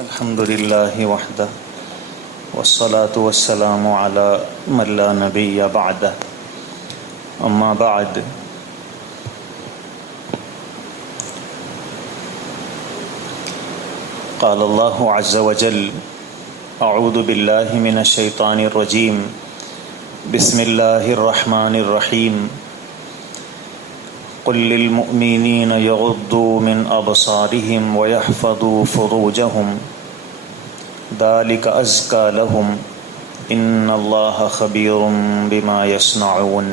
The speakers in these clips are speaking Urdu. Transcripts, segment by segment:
الحمد لله وحده والصلاة والسلام على من لا نبي بعده أما بعد قال الله عز وجل أعوذ بالله من الشيطان الرجيم بسم الله الرحمن الرحيم قل للمؤمنين يغضوا من أبصارهم ويحفظوا فروجهم ذلك أزكى لهم إن الله خبير بما يصنعون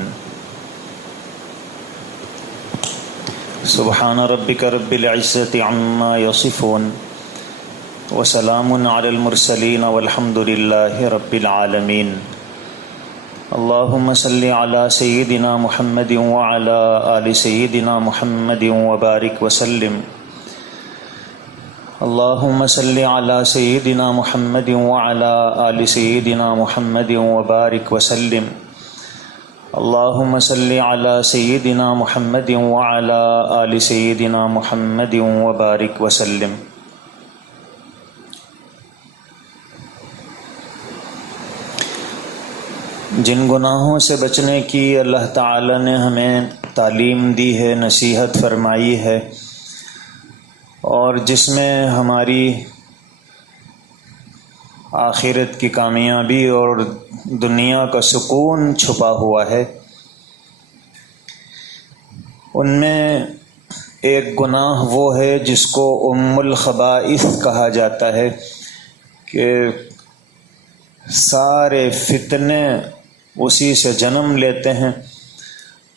سبحان ربك رب العزة عما يصفون وسلام على المرسلين والحمد لله رب العالمين اللهم صل على سيدنا محمد وعلى آل سيدنا محمد وبارك وسلم اللهم صل على سيدنا محمد وعلى آل سيدنا محمد وبارك وسلم اللهم صل على سيدنا محمد وعلى آل سيدنا محمد وبارك وسلم جن گناہوں سے بچنے کی اللہ تعالی نے ہمیں تعلیم دی ہے، نصیحت فرمائی ہے، اور جس میں ہماری آخرت کی کامیابی اور دنیا کا سکون چھپا ہوا ہے، ان میں ایک گناہ وہ ہے جس کو ام الخبائث کہا جاتا ہے کہ سارے فتنے اسی سے جنم لیتے ہیں،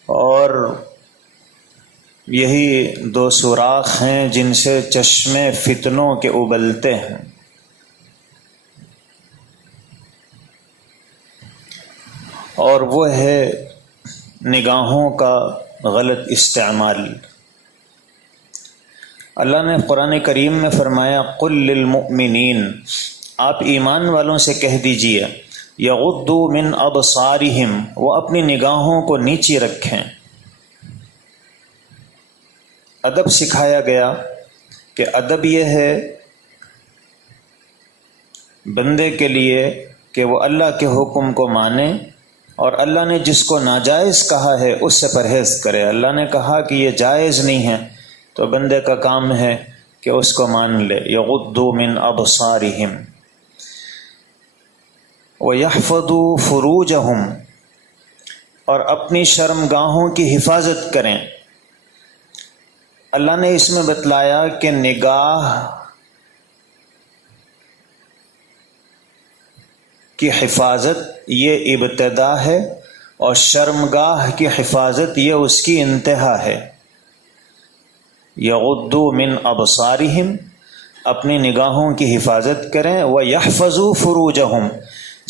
اور یہی دو سوراخ ہیں جن سے چشمے فتنوں کے ابلتے ہیں۔ اور وہ ہے نگاہوں کا غلط استعمال۔ اللہ نے قرآن کریم میں فرمایا قل للمؤمنین، آپ ایمان والوں سے کہہ دیجئے یغضوا من ابصارہم، وہ اپنی نگاہوں کو نیچی رکھیں۔ ادب سکھایا گیا کہ ادب یہ ہے بندے کے لیے کہ وہ اللہ کے حکم کو مانے، اور اللہ نے جس کو ناجائز کہا ہے اس سے پرہیز کرے۔ اللہ نے کہا کہ یہ جائز نہیں ہے تو بندے کا کام ہے کہ اس کو مان لے۔ یغضوا من ابصارہم وَيَحْفَظُوا فُرُوجَهُمْ، اور اپنی شرمگاہوں کی حفاظت کریں۔ اللہ نے اس میں بتلایا کہ نگاہ کی حفاظت یہ ابتدا ہے، اور شرمگاہ کی حفاظت یہ اس کی انتہا ہے۔ یغضوا من ابصارہم، اپنی نگاہوں کی حفاظت کریں۔ وَيَحْفَظُوا فُرُوجَهُمْ،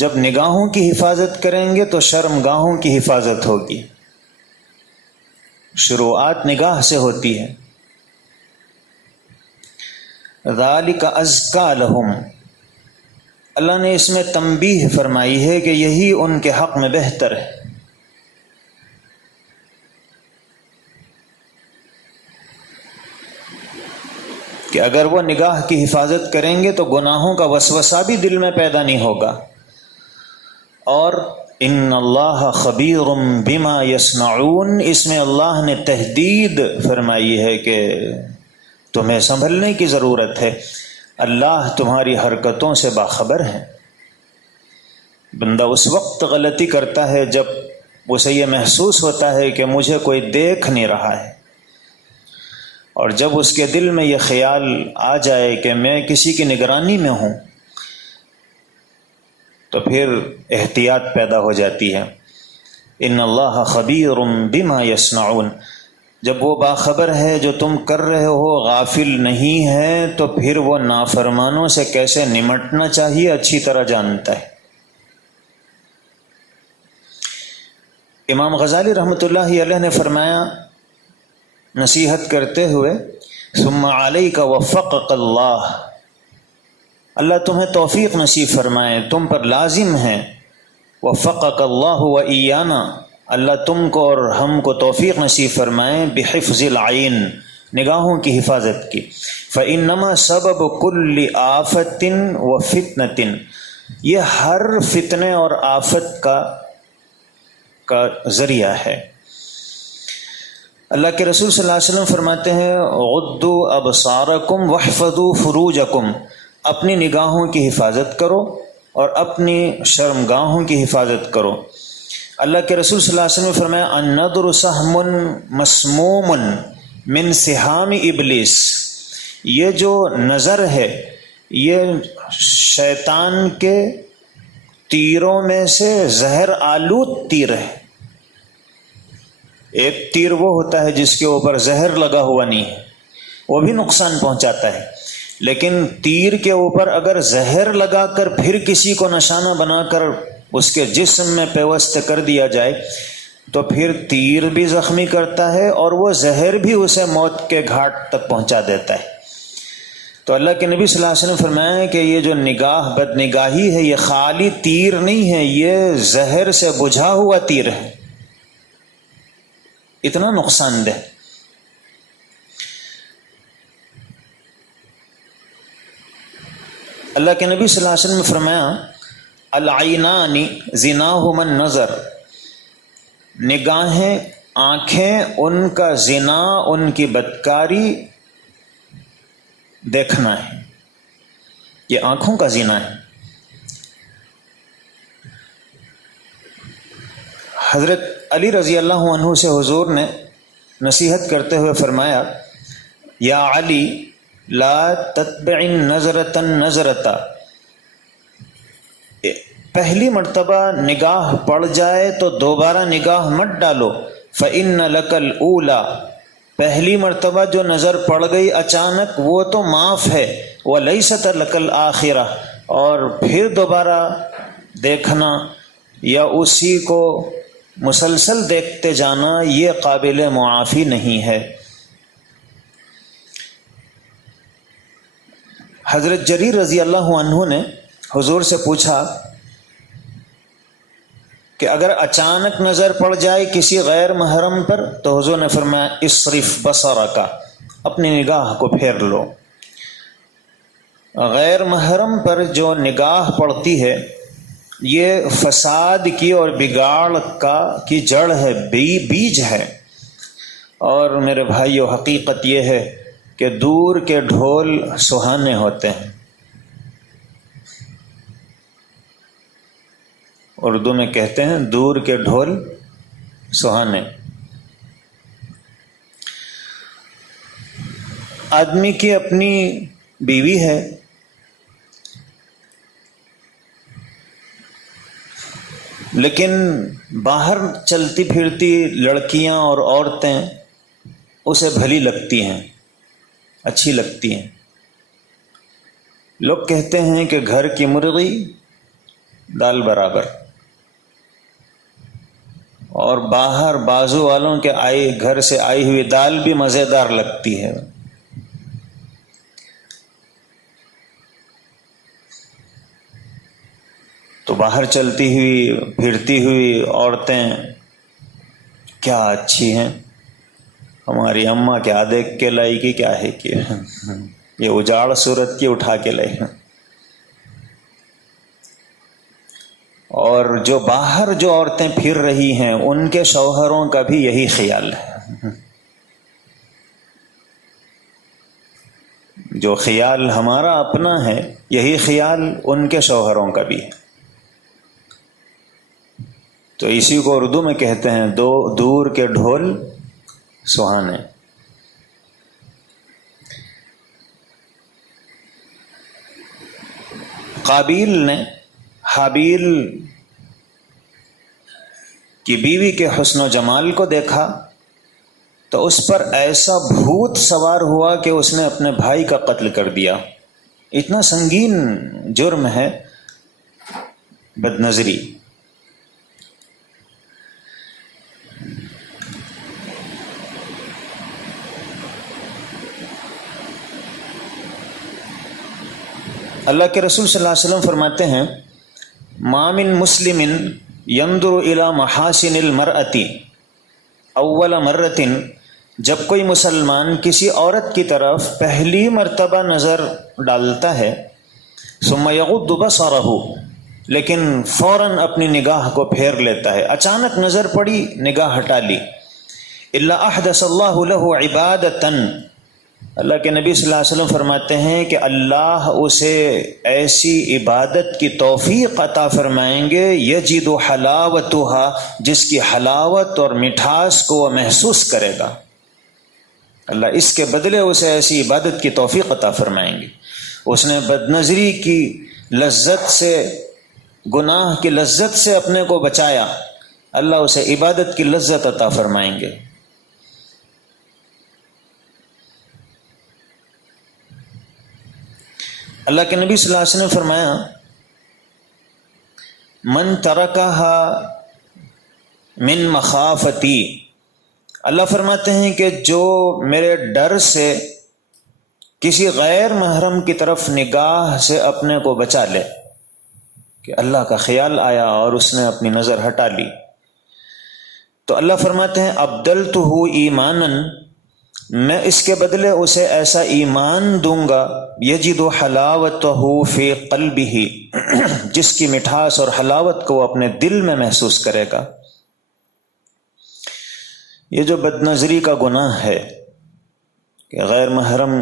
جب نگاہوں کی حفاظت کریں گے تو شرمگاہوں کی حفاظت ہوگی۔ شروعات نگاہ سے ہوتی ہے۔ ذالک ازکیٰ لہم، اللہ نے اس میں تنبیہ فرمائی ہے کہ یہی ان کے حق میں بہتر ہے۔ کہ اگر وہ نگاہ کی حفاظت کریں گے تو گناہوں کا وسوسہ بھی دل میں پیدا نہیں ہوگا، اور ان اللہ خبیر بما یصنعون، اس میں اللہ نے تحدید فرمائی ہے کہ تمہیں سنبھلنے کی ضرورت ہے، اللہ تمہاری حرکتوں سے باخبر ہے۔ بندہ اس وقت غلطی کرتا ہے جب اسے یہ محسوس ہوتا ہے کہ مجھے کوئی دیکھ نہیں رہا ہے، اور جب اس کے دل میں یہ خیال آ جائے کہ میں کسی کی نگرانی میں ہوں تو پھر احتیاط پیدا ہو جاتی ہے۔ ان اللہ خبیر بما یصنعون، جب وہ باخبر ہے جو تم کر رہے ہو، غافل نہیں ہے، تو پھر وہ نافرمانوں سے کیسے نمٹنا چاہیے اچھی طرح جانتا ہے۔ امام غزالی رحمۃ اللہ علیہ نے فرمایا نصیحت کرتے ہوئے ثم علیک وفقک اللہ، اللہ تمہیں توفیق نصیب فرمائے، تم پر لازم ہے، وفقک اللہ و ایانا، اللہ تم کو اور ہم کو توفیق نصیب فرمائے، بحفظ العین، نگاہوں کی حفاظت کی۔ فإنما سبب كل آفة وفتنة، یہ ہر فتنے اور آفت کا ذریعہ ہے۔ اللہ کے رسول صلی اللہ علیہ وسلم فرماتے ہیں غضوا ابصارکم واحفظوا فروجکم، اپنی نگاہوں کی حفاظت کرو اور اپنی شرمگاہوں کی حفاظت کرو۔ اللہ کے رسول صلی اللہ علیہ وسلم نے فرمایا النظر سہم مسموم من سہام ابلیس، یہ جو نظر ہے یہ شیطان کے تیروں میں سے زہر آلود تیر ہے۔ ایک تیر وہ ہوتا ہے جس کے اوپر زہر لگا ہوا نہیں ہے، وہ بھی نقصان پہنچاتا ہے، لیکن تیر کے اوپر اگر زہر لگا کر پھر کسی کو نشانہ بنا کر اس کے جسم میں پیوست کر دیا جائے تو پھر تیر بھی زخمی کرتا ہے اور وہ زہر بھی اسے موت کے گھاٹ تک پہنچا دیتا ہے۔ تو اللہ کے نبی صلی اللہ علیہ وسلم فرمایا کہ یہ جو نگاہ بد نگاہی ہے یہ خالی تیر نہیں ہے، یہ زہر سے بجھا ہوا تیر ہے، اتنا نقصان دہ۔ اللہ کے نبی صلی اللہ علیہ وسلم نے فرمایا العینان زناہما النظر، نگاہیں آنکھیں ان کا زنا، ان کی بدکاری دیکھنا ہے، یہ آنکھوں کا زنا ہے۔ حضرت علی رضی اللہ عنہ سے حضور نے نصیحت کرتے ہوئے فرمایا یا علی لا تتبع نظرۃ نظرۃ، پہلی مرتبہ نگاہ پڑ جائے تو دوبارہ نگاہ مت ڈالو، فإن لک الأولی، پہلی مرتبہ جو نظر پڑ گئی اچانک وہ تو معاف ہے، ولیست لک الآخرہ، اور پھر دوبارہ دیکھنا یا اسی کو مسلسل دیکھتے جانا یہ قابل معافی نہیں ہے۔ حضرت جریر رضی اللہ عنہ نے حضور سے پوچھا کہ اگر اچانک نظر پڑ جائے کسی غیر محرم پر تو حضور نے فرمایا اصرف بصرک، اپنی نگاہ کو پھیر لو۔ غیر محرم پر جو نگاہ پڑتی ہے یہ فساد کی اور بگاڑ کی جڑ ہے، بیج ہے۔ اور میرے بھائیو حقیقت یہ ہے کہ دور کے ڈھول سہانے ہوتے ہیں، اردو میں کہتے ہیں دور کے ڈھول سہانے۔ آدمی کی اپنی بیوی ہے، لیکن باہر چلتی پھرتی لڑکیاں اور عورتیں اسے بھلی لگتی ہیں، اچھی لگتی ہیں۔ لوگ کہتے ہیں کہ گھر کی مرغی دال برابر، اور باہر بازو والوں کے گھر سے آئی ہوئی دال بھی مزیدار لگتی ہے۔ تو باہر چلتی ہوئی پھرتی ہوئی عورتیں کیا اچھی ہیں، ہماری اماں کیا دیکھ کے لائی کہ کیا ہے کہ یہ اجاڑ صورت کی اٹھا کے لائی۔ اور جو باہر جو عورتیں پھر رہی ہیں ان کے شوہروں کا بھی یہی خیال ہے، جو خیال ہمارا اپنا ہے یہی خیال ان کے شوہروں کا بھی ہے۔ تو اسی کو اردو میں کہتے ہیں دور کے ڈھول سہانے۔ قابیل نے حابیل کی بیوی کے حسن و جمال کو دیکھا تو اس پر ایسا بھوت سوار ہوا کہ اس نے اپنے بھائی کا قتل کر دیا۔ اتنا سنگین جرم ہے بد نظری۔ اللہ کے رسول صلی اللہ علیہ وسلم فرماتے ہیں ما من مسلم ينظر الى محاسن المرأة اول مرة جب کوئی مسلمان کسی عورت کی طرف پہلی مرتبہ نظر ڈالتا ہے ثم یغض بصرہ، لیکن فوراً اپنی نگاہ کو پھیر لیتا ہے، اچانک نظر پڑی نگاہ ہٹا لی، الا احدث اللہ له عبادۃ، اللہ کے نبی صلی اللہ علیہ وسلم فرماتے ہیں کہ اللہ اسے ایسی عبادت کی توفیق عطا فرمائیں گے یجد حلاوتها، جس کی حلاوت اور مٹھاس کو وہ محسوس کرے گا، اللہ اس کے بدلے اسے ایسی عبادت کی توفیق عطا فرمائیں گے۔ اس نے بدنظری کی لذت سے، گناہ کی لذت سے اپنے کو بچایا، اللہ اسے عبادت کی لذت عطا فرمائیں گے۔ اللہ کے نبی صلی اللہ علیہ وسلم نے فرمایا من ترکہا من مخافتی، اللہ فرماتے ہیں کہ جو میرے ڈر سے کسی غیر محرم کی طرف نگاہ سے اپنے کو بچا لے، کہ اللہ کا خیال آیا اور اس نے اپنی نظر ہٹا لی، تو اللہ فرماتے ہیں ابدلتہ ایمانا، میں اس کے بدلے اسے ایسا ایمان دوں گا یجد حلاوتہ فی قلبہ، جس کی مٹھاس اور حلاوت کو وہ اپنے دل میں محسوس کرے گا۔ یہ جو بدنظری کا گناہ ہے کہ غیر محرم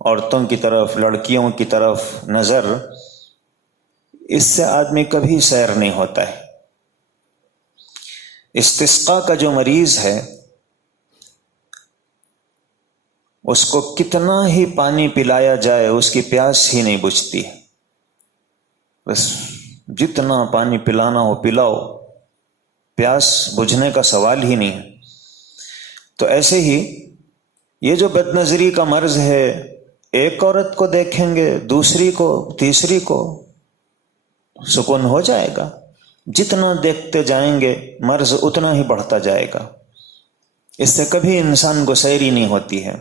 عورتوں کی طرف، لڑکیوں کی طرف نظر، اس سے آدمی کبھی سیر نہیں ہوتا ہے۔ استسقاء کا جو مریض ہے اس کو کتنا ہی پانی پلایا جائے اس کی پیاس ہی نہیں بجھتی، بس جتنا پانی پلانا ہو پلاؤ، پیاس بجھنے کا سوال ہی نہیں ہے۔ تو ایسے ہی یہ جو بدنظری کا مرض ہے، ایک عورت کو دیکھیں گے، دوسری کو، تیسری کو، سکون ہو جائے گا، جتنا دیکھتے جائیں گے مرض اتنا ہی بڑھتا جائے گا، اس سے کبھی انسان کو سیری نہیں ہوتی ہے۔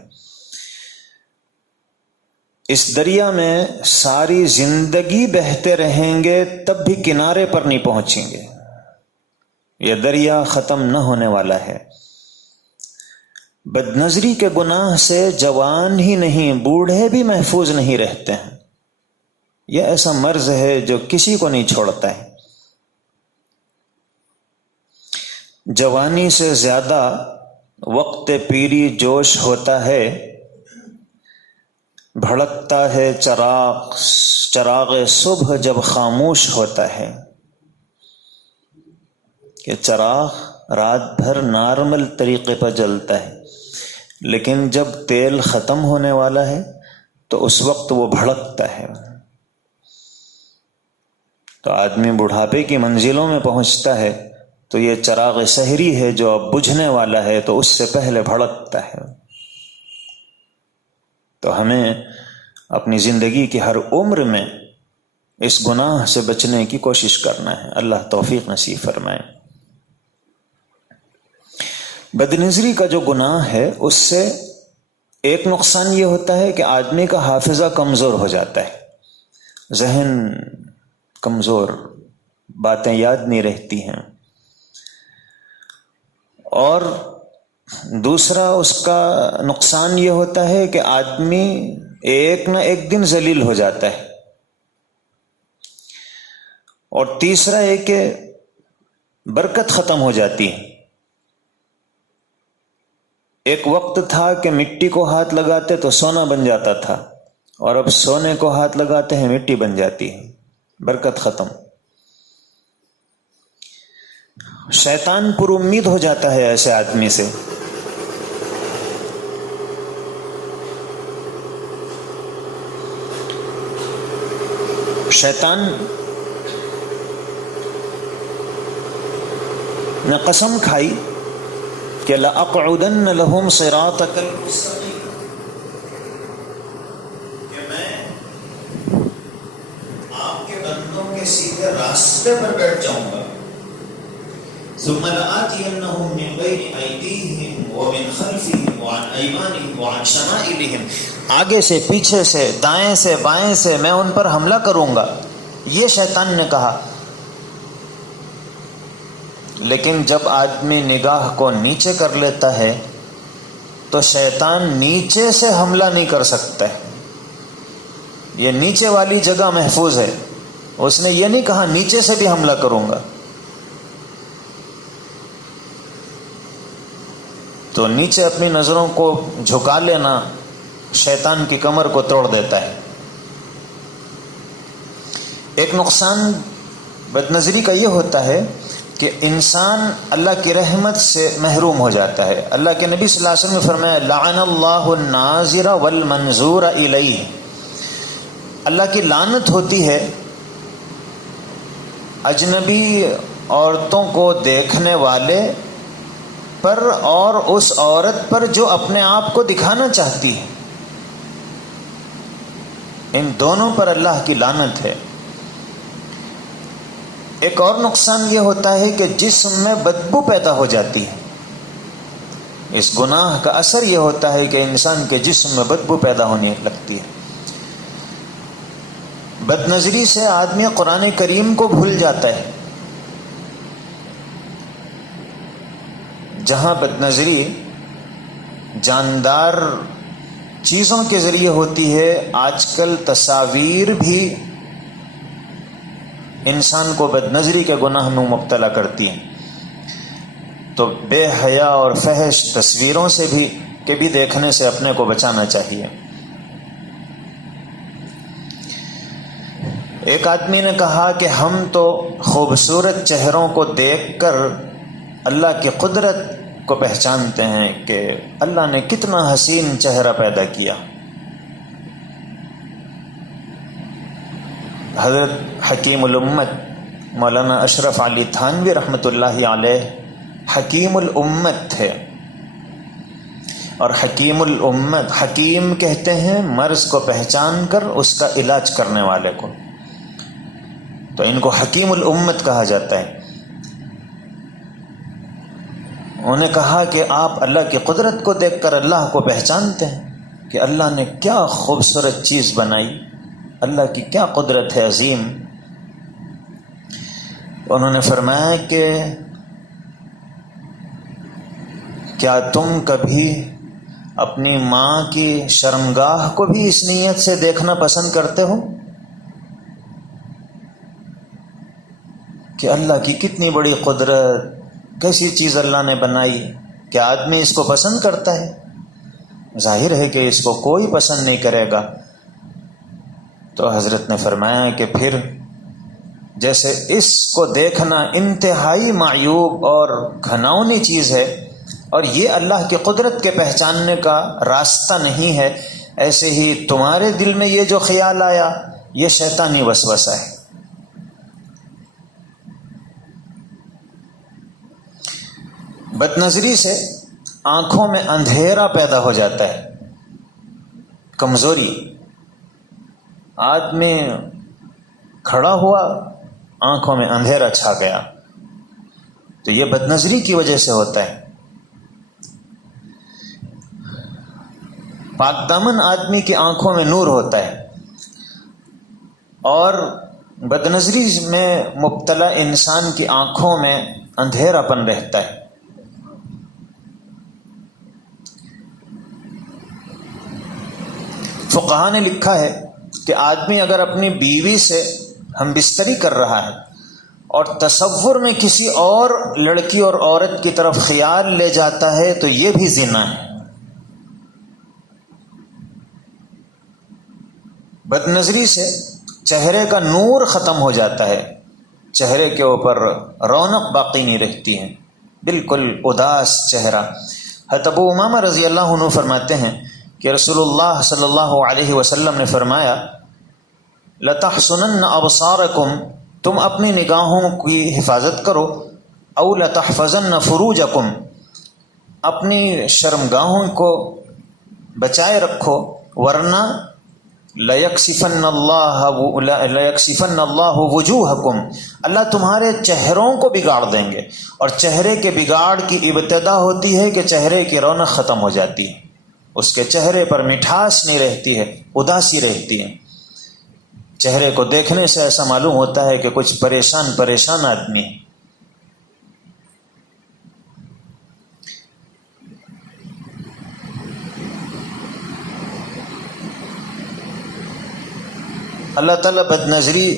اس دریا میں ساری زندگی بہتے رہیں گے تب بھی کنارے پر نہیں پہنچیں گے، یہ دریا ختم نہ ہونے والا ہے۔ بدنظری کے گناہ سے جوان ہی نہیں، بوڑھے بھی محفوظ نہیں رہتے ہیں۔ یہ ایسا مرض ہے جو کسی کو نہیں چھوڑتا ہے۔ جوانی سے زیادہ وقت پیری جوش ہوتا ہے، بھڑکتا ہے چراغ صبح جب خاموش ہوتا ہے، کہ چراغ رات بھر نارمل طریقے پر جلتا ہے، لیکن جب تیل ختم ہونے والا ہے تو اس وقت وہ بھڑکتا ہے، تو آدمی بڑھاپے کی منزلوں میں پہنچتا ہے تو یہ چراغ سحری ہے جو اب بجھنے والا ہے، تو اس سے پہلے بھڑکتا ہے۔ تو ہمیں اپنی زندگی کی ہر عمر میں اس گناہ سے بچنے کی کوشش کرنا ہے، اللہ توفیق نصیب فرمائے۔ بدنظری کا جو گناہ ہے اس سے ایک نقصان یہ ہوتا ہے کہ آدمی کا حافظہ کمزور ہو جاتا ہے، ذہن کمزور، باتیں یاد نہیں رہتی ہیں، اور دوسرا اس کا نقصان یہ ہوتا ہے کہ آدمی ایک نہ ایک دن ذلیل ہو جاتا ہے، اور تیسرا ہے کہ برکت ختم ہو جاتی ہے۔ ایک وقت تھا کہ مٹی کو ہاتھ لگاتے تو سونا بن جاتا تھا، اور اب سونے کو ہاتھ لگاتے ہیں مٹی بن جاتی ہے، برکت ختم۔ شیطان پر امید ہو جاتا ہے ایسے آدمی سے، شیطان نے قسم کھائی کہ لَأَقْعُدَنَّ لَهُمْ صِرَاطَكَ الْمُسْتَقِيمَ، کہ میں آپ کے بندوں کے سیدھے راستے پر بیٹھ جاؤں گا۔ ثُمَّ لَآتِيَنَّهُمْ مِنْ بَيْنِ أَيْدِيهِمْ وَمِنْ خَلْفِهِمْ وَعَنْ أَيْمَانِهِمْ وَعَنْ شَمَائِلِهِمْ، آگے سے، پیچھے سے، دائیں سے، بائیں سے میں ان پر حملہ کروں گا، یہ شیطان نے کہا۔ لیکن جب آدمی نگاہ کو نیچے کر لیتا ہے تو شیطان نیچے سے حملہ نہیں کر سکتا ہے، یہ نیچے والی جگہ محفوظ ہے، اس نے یہ نہیں کہا نیچے سے بھی حملہ کروں گا، تو نیچے اپنی نظروں کو جھکا لینا شیطان کی کمر کو توڑ دیتا ہے۔ ایک نقصان بد نظری کا یہ ہوتا ہے کہ انسان اللہ کی رحمت سے محروم ہو جاتا ہے۔ اللہ کے نبی صلی اللہ علیہ وسلم نے فرمایا لعن اللہ الناظر والمنظور الیہ، اللہ کی لعنت ہوتی ہے اجنبی عورتوں کو دیکھنے والے پر اور اس عورت پر جو اپنے آپ کو دکھانا چاہتی ہے، ان دونوں پر اللہ کی لعنت ہے۔ ایک اور نقصان یہ ہوتا ہے کہ جسم میں بدبو پیدا ہو جاتی ہے۔ اس گناہ کا اثر یہ ہوتا ہے کہ انسان کے جسم میں بدبو پیدا ہونے لگتی ہے۔ بد نظری سے آدمی قرآن کریم کو بھول جاتا ہے۔ جہاں بد نظری جاندار چیزوں کے ذریعے ہوتی ہے، آج کل تصاویر بھی انسان کو بد نظری کے گناہ میں مبتلا کرتی ہیں، تو بے حیا اور فحش تصویروں سے بھی دیکھنے سے اپنے کو بچانا چاہیے۔ ایک آدمی نے کہا کہ ہم تو خوبصورت چہروں کو دیکھ کر اللہ کی قدرت کو پہچانتے ہیں کہ اللہ نے کتنا حسین چہرہ پیدا کیا۔ حضرت حکیم الامت مولانا اشرف علی تھانوی رحمۃ اللہ علیہ حکیم الامت تھے، اور حکیم الامت، حکیم کہتے ہیں مرض کو پہچان کر اس کا علاج کرنے والے کو، تو ان کو حکیم الامت کہا جاتا ہے۔ انہوں نے کہا کہ آپ اللہ کی قدرت کو دیکھ کر اللہ کو پہچانتے ہیں کہ اللہ نے کیا خوبصورت چیز بنائی، اللہ کی کیا قدرت ہے عظیم۔ انہوں نے فرمایا کہ کیا تم کبھی اپنی ماں کی شرمگاہ کو بھی اس نیت سے دیکھنا پسند کرتے ہو کہ اللہ کی کتنی بڑی قدرت، کیسی چیز اللہ نے بنائی؟ کیا آدمی اس کو پسند کرتا ہے؟ ظاہر ہے کہ اس کو کوئی پسند نہیں کرے گا۔ تو حضرت نے فرمایا کہ پھر جیسے اس کو دیکھنا انتہائی معیوب اور گھناؤنی چیز ہے اور یہ اللہ کی قدرت کے پہچاننے کا راستہ نہیں ہے، ایسے ہی تمہارے دل میں یہ جو خیال آیا یہ شیطانی وسوسہ ہے۔ بد نظری سے آنکھوں میں اندھیرا پیدا ہو جاتا ہے، کمزوری۔ آدمی کھڑا ہوا، آنکھوں میں اندھیرا چھا گیا، تو یہ بد نظری کی وجہ سے ہوتا ہے۔ پاک دامن آدمی کی آنکھوں میں نور ہوتا ہے، اور بد نظری میں مبتلا انسان کی آنکھوں میں اندھیرا پن رہتا ہے۔ فقہا نے لکھا ہے کہ آدمی اگر اپنی بیوی سے ہم بستری کر رہا ہے اور تصور میں کسی اور لڑکی اور عورت کی طرف خیال لے جاتا ہے تو یہ بھی زنا ہے۔ بد نظری سے چہرے کا نور ختم ہو جاتا ہے، چہرے کے اوپر رونق باقی نہیں رہتی ہے، بالکل اداس چہرہ۔ حضرت ابو امامہ رضی اللہ عنہ فرماتے ہیں کہ رسول اللہ صلی اللہ علیہ وسلم نے فرمایا لَتَحْسُنَنَّ أَبْصَارَكُمْ، تم اپنی نگاہوں کی حفاظت کرو، او لَتَحْفَظَنَّ فُرُوجَكُمْ، اپنی شرمگاہوں کو بچائے رکھو، ورنہ لَيَكْسِفَنَّ اللَّهُ وُجُوهَكُمْ، اللہ تمہارے چہروں کو بگاڑ دیں گے۔ اور چہرے کے بگاڑ کی ابتدا ہوتی ہے کہ چہرے کی رونق ختم ہو جاتی ہے، اس کے چہرے پر مٹھاس نہیں رہتی ہے، اداسی رہتی ہے۔ چہرے کو دیکھنے سے ایسا معلوم ہوتا ہے کہ کچھ پریشان آدمی ہے۔ اللہ تعالیٰ بد نظری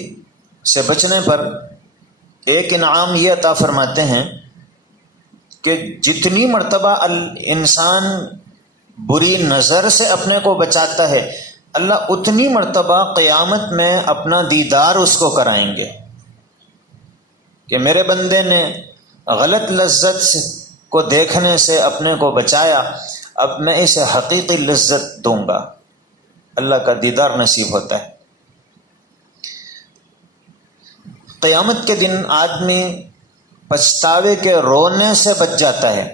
سے بچنے پر ایک انعام یہ عطا فرماتے ہیں کہ جتنی مرتبہ انسان بری نظر سے اپنے کو بچاتا ہے، اللہ اتنی مرتبہ قیامت میں اپنا دیدار اس کو کرائیں گے کہ میرے بندے نے غلط لذت کو دیکھنے سے اپنے کو بچایا، اب میں اسے حقیقی لذت دوں گا۔ اللہ کا دیدار نصیب ہوتا ہے۔ قیامت کے دن آدمی پچھتاوے کے رونے سے بچ جاتا ہے۔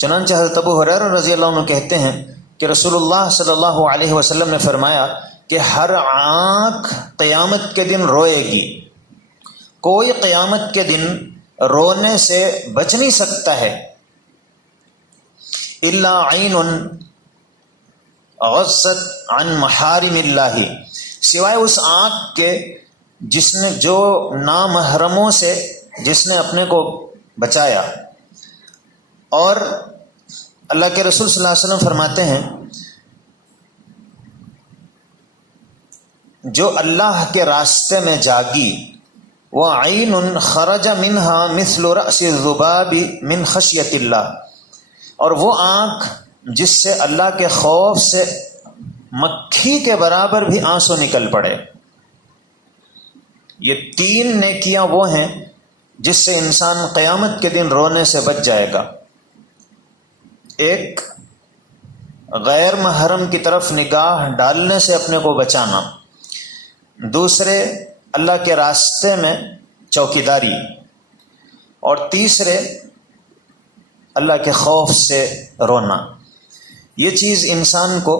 چنانچہ حضرت ابو ہریرہ رضی اللہ عنہ کہتے ہیں کہ رسول اللہ صلی اللہ علیہ وسلم نے فرمایا کہ ہر آنکھ قیامت کے دن روئے گی، کوئی قیامت کے دن رونے سے بچ نہیں سکتا ہے، الا عین غصت عن محارم اللہ، سوائے اس آنکھ کے جس نے جو نامحرموں سے جس نے اپنے کو بچایا۔ اور اللہ کے رسول صلی اللہ علیہ وسلم فرماتے ہیں جو اللہ کے راستے میں جاگی، وہ عین خرج منہا مثل رأس الذباب من خشیت اللہ، اور وہ آنکھ جس سے اللہ کے خوف سے مکھی کے برابر بھی آنسو نکل پڑے۔ یہ تین نیکیاں وہ ہیں جس سے انسان قیامت کے دن رونے سے بچ جائے گا۔ ایک، غیر محرم کی طرف نگاہ ڈالنے سے اپنے کو بچانا، دوسرے اللہ کے راستے میں چوکیداری، اور تیسرے اللہ کے خوف سے رونا۔ یہ چیز انسان کو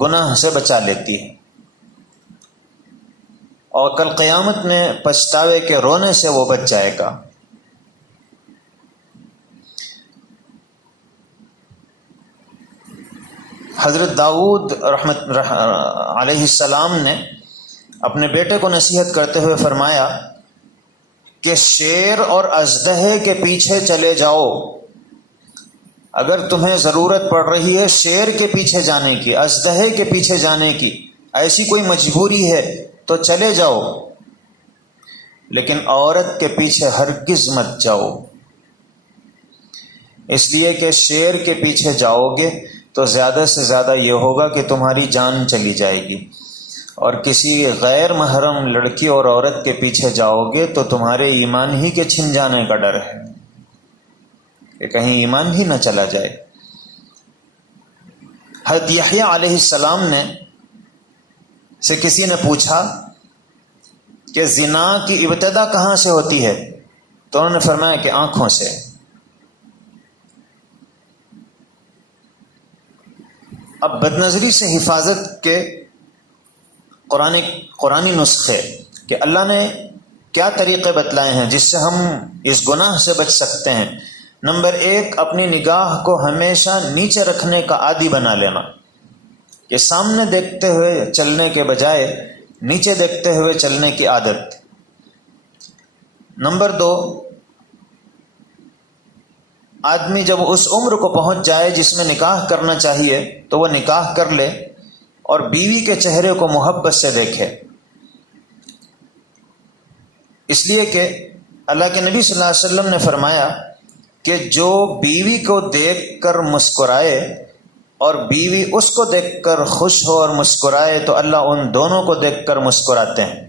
گناہ سے بچا لیتی ہے، اور کل قیامت میں پچھتاوے کے رونے سے وہ بچ جائے گا۔ حضرت داؤد علیہ السلام نے اپنے بیٹے کو نصیحت کرتے ہوئے فرمایا کہ شیر اور اژدہے کے پیچھے چلے جاؤ، اگر تمہیں ضرورت پڑ رہی ہے شیر کے پیچھے جانے کی، اژدہے کے پیچھے جانے کی، ایسی کوئی مجبوری ہے تو چلے جاؤ، لیکن عورت کے پیچھے ہرگز مت جاؤ، اس لیے کہ شیر کے پیچھے جاؤ گے تو زیادہ سے زیادہ یہ ہوگا کہ تمہاری جان چلی جائے گی، اور کسی غیر محرم لڑکی اور عورت کے پیچھے جاؤ گے تو تمہارے ایمان ہی کے چھن جانے کا ڈر ہے کہ کہیں ایمان ہی نہ چلا جائے۔ حضرت یحییٰ علیہ السلام سے کسی نے پوچھا کہ زنا کی ابتدا کہاں سے ہوتی ہے، تو انہوں نے فرمایا کہ آنکھوں سے۔ اب بد نظری سے حفاظت کے قرآنی نسخے کہ اللہ نے کیا طریقے بتلائے ہیں جس سے ہم اس گناہ سے بچ سکتے ہیں۔ نمبر 1، اپنی نگاہ کو ہمیشہ نیچے رکھنے کا عادی بنا لینا، کہ سامنے دیکھتے ہوئے چلنے کے بجائے نیچے دیکھتے ہوئے چلنے کی عادت۔ نمبر 2، آدمی جب اس عمر کو پہنچ جائے جس میں نکاح کرنا چاہیے تو وہ نکاح کر لے اور بیوی کے چہرے کو محبت سے دیکھے، اس لیے کہ اللہ کے نبی صلی اللہ علیہ وسلم نے فرمایا کہ جو بیوی کو دیکھ کر مسکرائے اور بیوی اس کو دیکھ کر خوش ہو اور مسکرائے تو اللہ ان دونوں کو دیکھ کر مسکراتے ہیں۔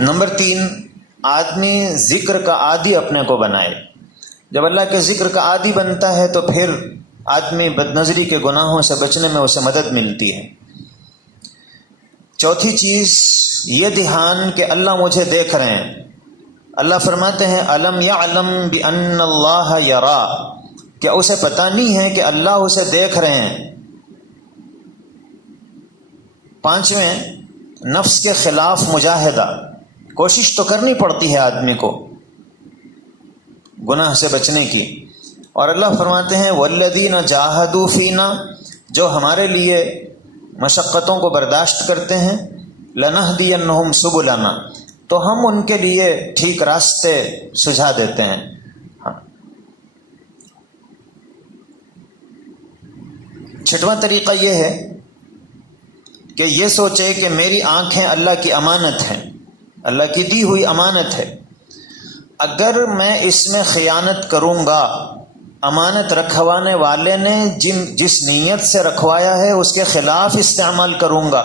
نمبر 3، آدمی ذکر کا عادی اپنے کو بنائے۔ جب اللہ کے ذکر کا عادی بنتا ہے تو پھر آدمی بد نظری کے گناہوں سے بچنے میں اسے مدد ملتی ہے۔ چوتھی چیز یہ دھیان کہ اللہ مجھے دیکھ رہے ہیں۔ اللہ فرماتے ہیں الم یعلم بان اللہ یرا، کیا اسے پتہ نہیں ہے کہ اللہ اسے دیکھ رہے ہیں۔ 5، نفس کے خلاف مجاہدہ، کوشش تو کرنی پڑتی ہے آدمی کو گناہ سے بچنے کی، اور اللہ فرماتے ہیں والذین جاہدوا فینا، جو ہمارے لیے مشقتوں کو برداشت کرتے ہیں، لنہدینہم سبلنا، تو ہم ان کے لیے ٹھیک راستے سجھا دیتے ہیں۔ چھٹواں طریقہ یہ ہے کہ یہ سوچے کہ میری آنکھیں اللہ کی امانت ہیں، اللہ کی دی ہوئی امانت ہے، اگر میں اس میں خیانت کروں گا، امانت رکھوانے والے نے جس نیت سے رکھوایا ہے اس کے خلاف استعمال کروں گا،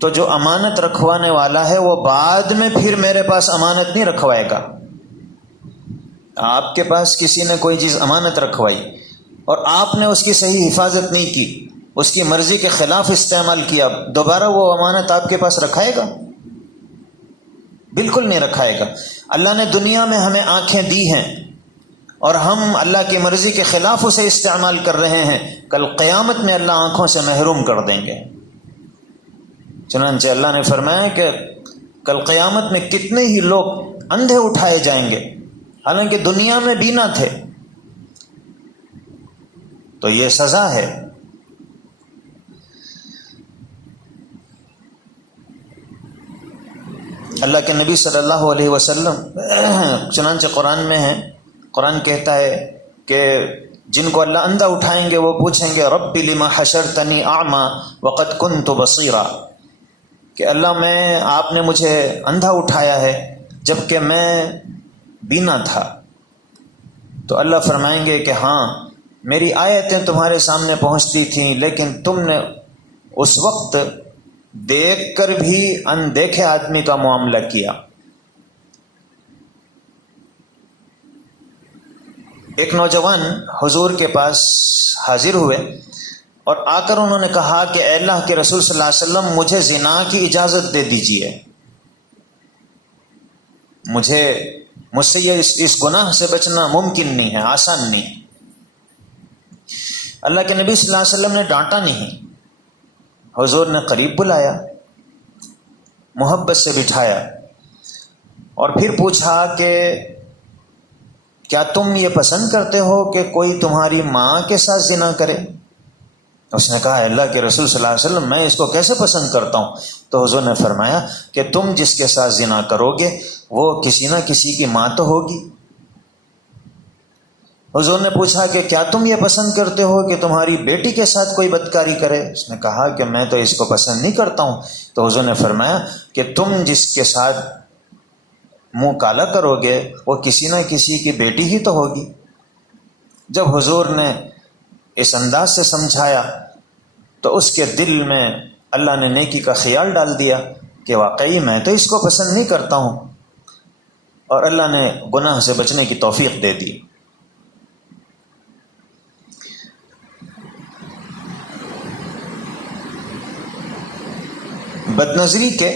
تو جو امانت رکھوانے والا ہے وہ بعد میں پھر میرے پاس امانت نہیں رکھوائے گا۔ آپ کے پاس کسی نے کوئی چیز امانت رکھوائی اور آپ نے اس کی صحیح حفاظت نہیں کی، اس کی مرضی کے خلاف استعمال کیا، دوبارہ وہ امانت آپ کے پاس رکھائے گا؟ بالکل نہیں رکھائے گا۔ اللہ نے دنیا میں ہمیں آنکھیں دی ہیں اور ہم اللہ کی مرضی کے خلاف اسے استعمال کر رہے ہیں، کل قیامت میں اللہ آنکھوں سے محروم کر دیں گے۔ چنانچہ اللہ نے فرمایا کہ کل قیامت میں کتنے ہی لوگ اندھے اٹھائے جائیں گے حالانکہ دنیا میں بینا تھے، تو یہ سزا ہے۔ اللہ کے نبی صلی اللہ علیہ وسلم چنانچہ قرآن میں ہے، قرآن کہتا ہے کہ جن کو اللہ اندھا اٹھائیں گے وہ پوچھیں گے رب لما حشرتنی اعمی وقد کنت بصیرا، کہ اللہ آپ نے مجھے اندھا اٹھایا ہے جبکہ میں بینا تھا۔ تو اللہ فرمائیں گے کہ ہاں میری آیتیں تمہارے سامنے پہنچتی تھیں لیکن تم نے اس وقت دیکھ کر بھی اندیکھے آدمی کا معاملہ کیا۔ ایک نوجوان حضور کے پاس حاضر ہوئے اور آ کر انہوں نے کہا کہ اے اللہ کے رسول صلی اللہ علیہ وسلم مجھے زنا کی اجازت دے دیجیے، مجھ سے یہ اس گناہ سے بچنا ممکن نہیں ہے، آسان نہیں ہے۔ اللہ کے نبی صلی اللہ علیہ وسلم نے ڈانٹا نہیں، حضور نے قریب بلایا، محبت سے بٹھایا اور پھر پوچھا کہ کیا تم یہ پسند کرتے ہو کہ کوئی تمہاری ماں کے ساتھ زنا کرے؟ اس نے کہا اللہ کے رسول صلی اللہ علیہ وسلم میں اس کو کیسے پسند کرتا ہوں؟ تو حضور نے فرمایا کہ تم جس کے ساتھ زنا کرو گے وہ کسی نہ کسی کی ماں تو ہوگی۔ حضور نے پوچھا کہ کیا تم یہ پسند کرتے ہو کہ تمہاری بیٹی کے ساتھ کوئی بدکاری کرے؟ اس نے کہا کہ میں تو اس کو پسند نہیں کرتا ہوں۔ تو حضور نے فرمایا کہ تم جس کے ساتھ منہ کالا کرو گے وہ کسی نہ کسی کی بیٹی ہی تو ہوگی۔ جب حضور نے اس انداز سے سمجھایا تو اس کے دل میں اللہ نے نیکی کا خیال ڈال دیا کہ واقعی میں تو اس کو پسند نہیں کرتا ہوں، اور اللہ نے گناہ سے بچنے کی توفیق دے دی۔ بدنظری کے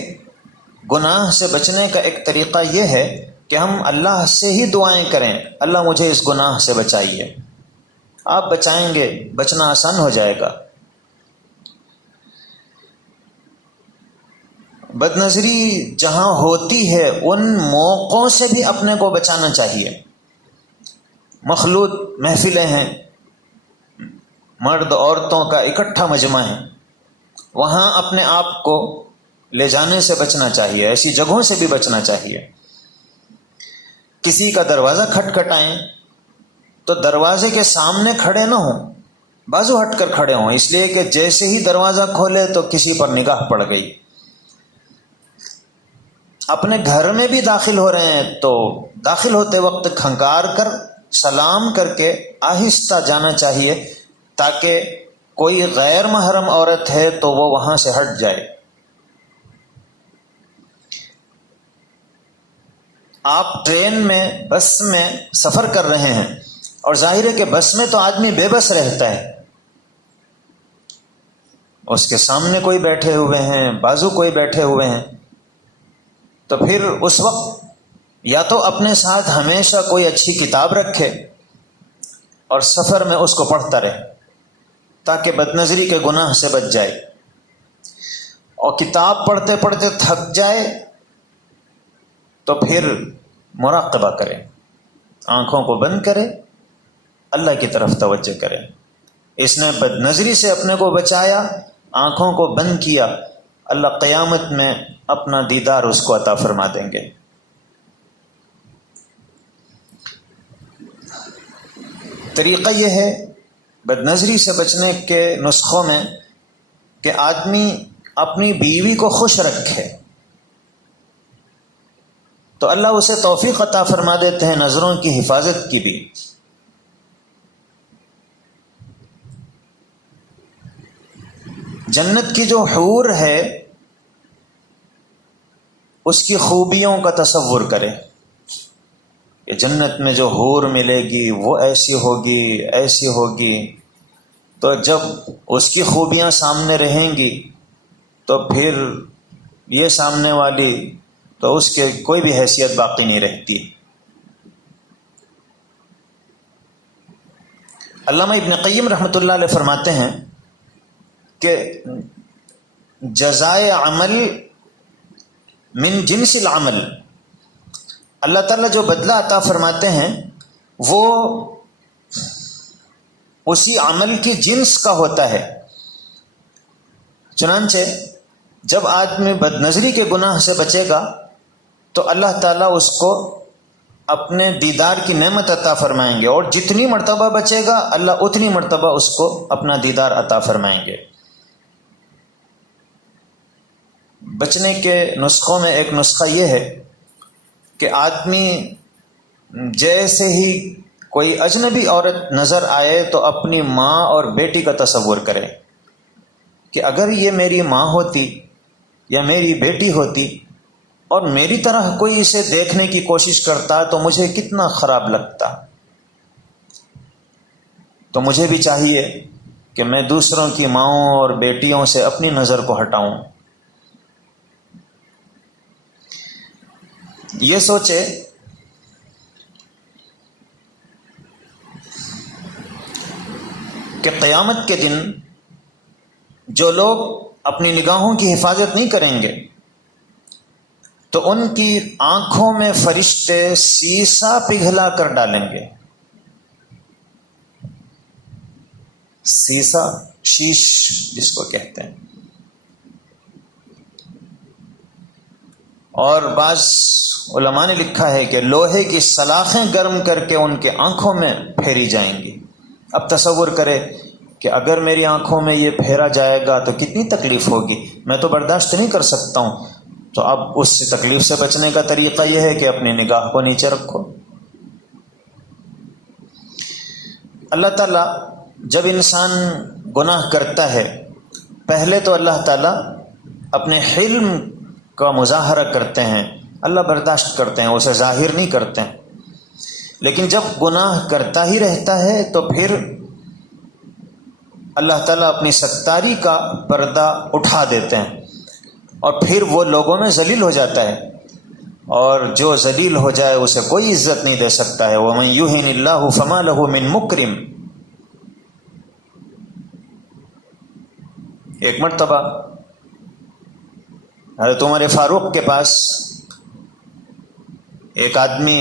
گناہ سے بچنے کا ایک طریقہ یہ ہے کہ ہم اللہ سے ہی دعائیں کریں، اللہ مجھے اس گناہ سے بچائیے۔ آپ بچائیں گے، بچنا آسان ہو جائے گا۔ بدنظری جہاں ہوتی ہے ان موقعوں سے بھی اپنے کو بچانا چاہیے۔ مخلوط محفلیں ہیں، مرد عورتوں کا اکٹھا مجمع ہے، وہاں اپنے آپ کو لے جانے سے بچنا چاہیے، ایسی جگہوں سے بھی بچنا چاہیے۔ کسی کا دروازہ کھٹکھٹائیں تو دروازے کے سامنے کھڑے نہ ہوں، بازو ہٹ کر کھڑے ہوں، اس لیے کہ جیسے ہی دروازہ کھولے تو کسی پر نگاہ پڑ گئی۔ اپنے گھر میں بھی داخل ہو رہے ہیں تو داخل ہوتے وقت کھنکار کر سلام کر کے آہستہ جانا چاہیے تاکہ کوئی غیر محرم عورت ہے تو وہ وہاں سے ہٹ جائے۔ آپ ٹرین میں، بس میں سفر کر رہے ہیں اور ظاہر ہے کہ بس میں تو آدمی بے بس رہتا ہے، اس کے سامنے کوئی بیٹھے ہوئے ہیں، بازو کوئی بیٹھے ہوئے ہیں، تو پھر اس وقت یا تو اپنے ساتھ ہمیشہ کوئی اچھی کتاب رکھے اور سفر میں اس کو پڑھتا رہے تاکہ بدنظری کے گناہ سے بچ جائے، اور کتاب پڑھتے پڑھتے تھک جائے تو پھر مراقبہ کرے، آنکھوں کو بند کرے، اللہ کی طرف توجہ کرے۔ اس نے بدنظری سے اپنے کو بچایا، آنکھوں کو بند کیا، اللہ قیامت میں اپنا دیدار اس کو عطا فرما دیں گے۔ طریقہ یہ ہے بد نظری سے بچنے کے نسخوں میں کہ آدمی اپنی بیوی کو خوش رکھے، تو اللہ اسے توفیق عطا فرما دیتے ہیں نظروں کی حفاظت کی بھی۔ جنت کی جو حور ہے اس کی خوبیوں کا تصور کرے کہ جنت میں جو حور ملے گی وہ ایسی ہوگی ایسی ہوگی، تو جب اس کی خوبیاں سامنے رہیں گی تو پھر یہ سامنے والی تو اس کے کوئی بھی حیثیت باقی نہیں رہتی۔ علامہ ابن قیم رحمۃ اللہ علیہ فرماتے ہیں کہ جزائے عمل من جنس العمل، اللہ تعالیٰ جو بدلہ عطا فرماتے ہیں وہ اسی عمل کی جنس کا ہوتا ہے۔ چنانچہ جب آدمی بد نظری کے گناہ سے بچے گا تو اللہ تعالیٰ اس کو اپنے دیدار کی نعمت عطا فرمائیں گے، اور جتنی مرتبہ بچے گا اللہ اتنی مرتبہ اس کو اپنا دیدار عطا فرمائیں گے۔ بچنے کے نسخوں میں ایک نسخہ یہ ہے کہ آدمی جیسے ہی کوئی اجنبی عورت نظر آئے تو اپنی ماں اور بیٹی کا تصور کرے کہ اگر یہ میری ماں ہوتی یا میری بیٹی ہوتی اور میری طرح کوئی اسے دیکھنے کی کوشش کرتا تو مجھے کتنا خراب لگتا۔ تو مجھے بھی چاہیے کہ میں دوسروں کی ماؤں اور بیٹیوں سے اپنی نظر کو ہٹاؤں۔ یہ سوچے کہ قیامت کے دن جو لوگ اپنی نگاہوں کی حفاظت نہیں کریں گے تو ان کی آنکھوں میں فرشتے سیسا پگھلا کر ڈالیں گے۔ سیسا، شیش جس کو کہتے ہیں، اور بعض علماء نے لکھا ہے کہ لوہے کی سلاخیں گرم کر کے ان کے آنکھوں میں پھیری جائیں گی۔ اب تصور کرے کہ اگر میری آنکھوں میں یہ پھیرا جائے گا تو کتنی تکلیف ہوگی، میں تو برداشت نہیں کر سکتا ہوں۔ تو اب اس سے تکلیف سے بچنے کا طریقہ یہ ہے کہ اپنی نگاہ کو نیچے رکھو۔ اللہ تعالیٰ جب انسان گناہ کرتا ہے پہلے تو اللہ تعالیٰ اپنے حلم کا مظاہرہ کرتے ہیں، اللہ برداشت کرتے ہیں، اسے ظاہر نہیں کرتے ہیں، لیکن جب گناہ کرتا ہی رہتا ہے تو پھر اللہ تعالیٰ اپنی ستاری کا پردہ اٹھا دیتے ہیں اور پھر وہ لوگوں میں ذلیل ہو جاتا ہے، اور جو ذلیل ہو جائے اسے کوئی عزت نہیں دے سکتا ہے۔ وَمَن يُهِنِ اللَّهُ فَمَا لَهُ مِن مُكْرِمٍ۔ ایک مرتبہ حضرت عمر فاروق کے پاس ایک آدمی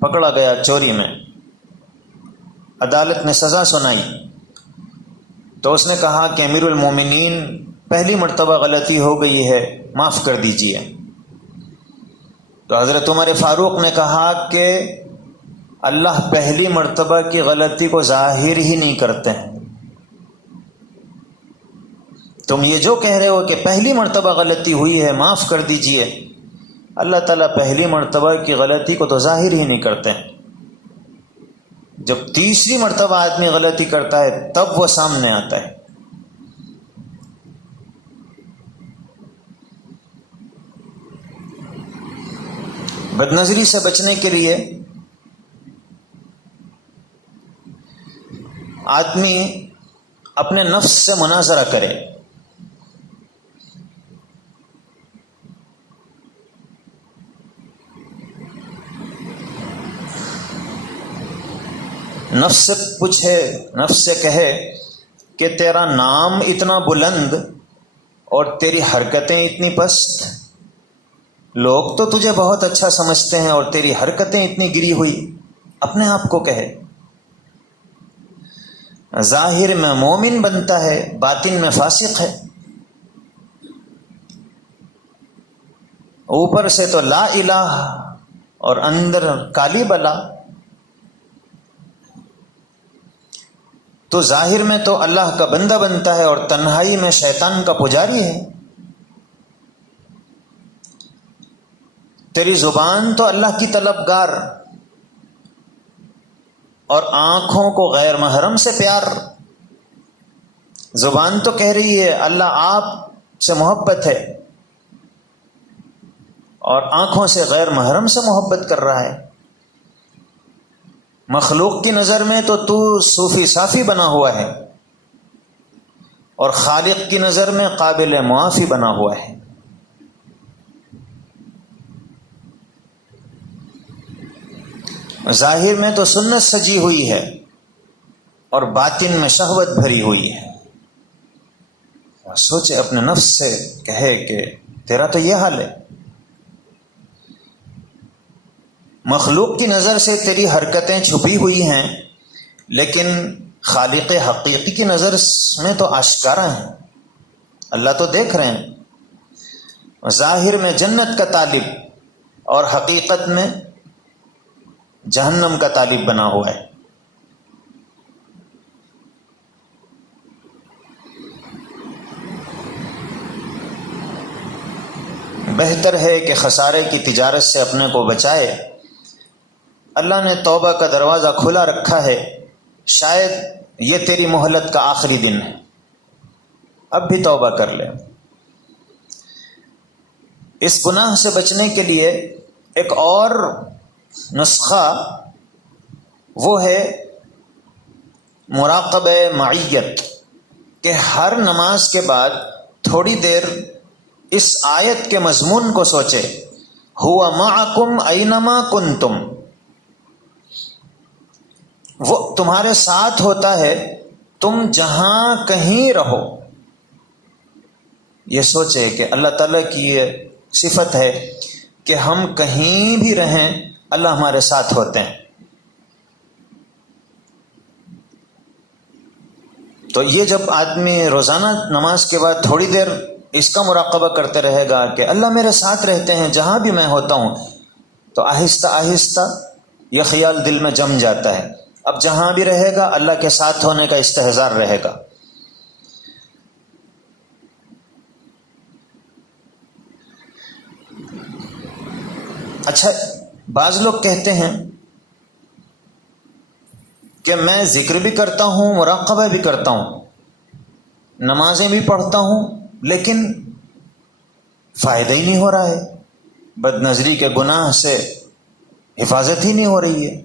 پکڑا گیا چوری میں، عدالت نے سزا سنائی تو اس نے کہا کہ امیر المومنین پہلی مرتبہ غلطی ہو گئی ہے، معاف کر دیجیے۔ تو حضرت عمر فاروق نے کہا کہ اللہ پہلی مرتبہ کی غلطی کو ظاہر ہی نہیں کرتے ہیں، تم یہ جو کہہ رہے ہو کہ پہلی مرتبہ غلطی ہوئی ہے معاف کر دیجیے، اللہ تعالیٰ پہلی مرتبہ کی غلطی کو تو ظاہر ہی نہیں کرتے ہیں، جب تیسری مرتبہ آدمی غلطی کرتا ہے تب وہ سامنے آتا ہے۔ بد نظری سے بچنے کے لیے آدمی اپنے نفس سے مناظرہ کرے۔ نفس سے پوچھے، نفس سے کہے کہ تیرا نام اتنا بلند اور تیری حرکتیں اتنی پست، لوگ تو تجھے بہت اچھا سمجھتے ہیں اور تیری حرکتیں اتنی گری ہوئی، اپنے آپ کو کہے۔ ظاہر میں مومن بنتا ہے، باطن میں فاسق ہے، اوپر سے تو لا الہ اور اندر کالی بلا۔ تو ظاہر میں تو اللہ کا بندہ بنتا ہے اور تنہائی میں شیطان کا پجاری ہے. تیری زبان تو اللہ کی طلبگار اور آنکھوں کو غیر محرم سے پیار. زبان تو کہہ رہی ہے اللہ آپ سے محبت ہے اور آنکھوں سے غیر محرم سے محبت کر رہا ہے. مخلوق کی نظر میں تو تو صوفی صافی بنا ہوا ہے اور خالق کی نظر میں قابل معافی بنا ہوا ہے. ظاہر میں تو سنت سجی ہوئی ہے اور باطن میں شہوت بھری ہوئی ہے. سوچے اپنے نفس سے کہے کہ تیرا تو یہ حال ہے. مخلوق کی نظر سے تیری حرکتیں چھپی ہوئی ہیں لیکن خالق حقیقی کی نظر میں تو آشکارا ہیں. اللہ تو دیکھ رہے ہیں. ظاہر میں جنت کا طالب اور حقیقت میں جہنم کا طالب بنا ہوا ہے. بہتر ہے کہ خسارے کی تجارت سے اپنے کو بچائے. اللہ نے توبہ کا دروازہ کھلا رکھا ہے. شاید یہ تیری مہلت کا آخری دن ہے. اب بھی توبہ کر لے. اس گناہ سے بچنے کے لیے ایک اور نسخہ وہ ہے مراقبہ معیت، کہ ہر نماز کے بعد تھوڑی دیر اس آیت کے مضمون کو سوچے، ہوا معکم اینما کنتم، وہ تمہارے ساتھ ہوتا ہے تم جہاں کہیں رہو. یہ سوچے کہ اللہ تعالیٰ کی یہ صفت ہے کہ ہم کہیں بھی رہیں اللہ ہمارے ساتھ ہوتے ہیں. تو یہ جب آدمی روزانہ نماز کے بعد تھوڑی دیر اس کا مراقبہ کرتے رہے گا کہ اللہ میرے ساتھ رہتے ہیں جہاں بھی میں ہوتا ہوں، تو آہستہ آہستہ یہ خیال دل میں جم جاتا ہے. اب جہاں بھی رہے گا اللہ کے ساتھ ہونے کا استحضار رہے گا. اچھا، بعض لوگ کہتے ہیں کہ میں ذکر بھی کرتا ہوں، مراقبہ بھی کرتا ہوں، نمازیں بھی پڑھتا ہوں، لیکن فائدہ ہی نہیں ہو رہا ہے. بد نظری کے گناہ سے حفاظت ہی نہیں ہو رہی ہے.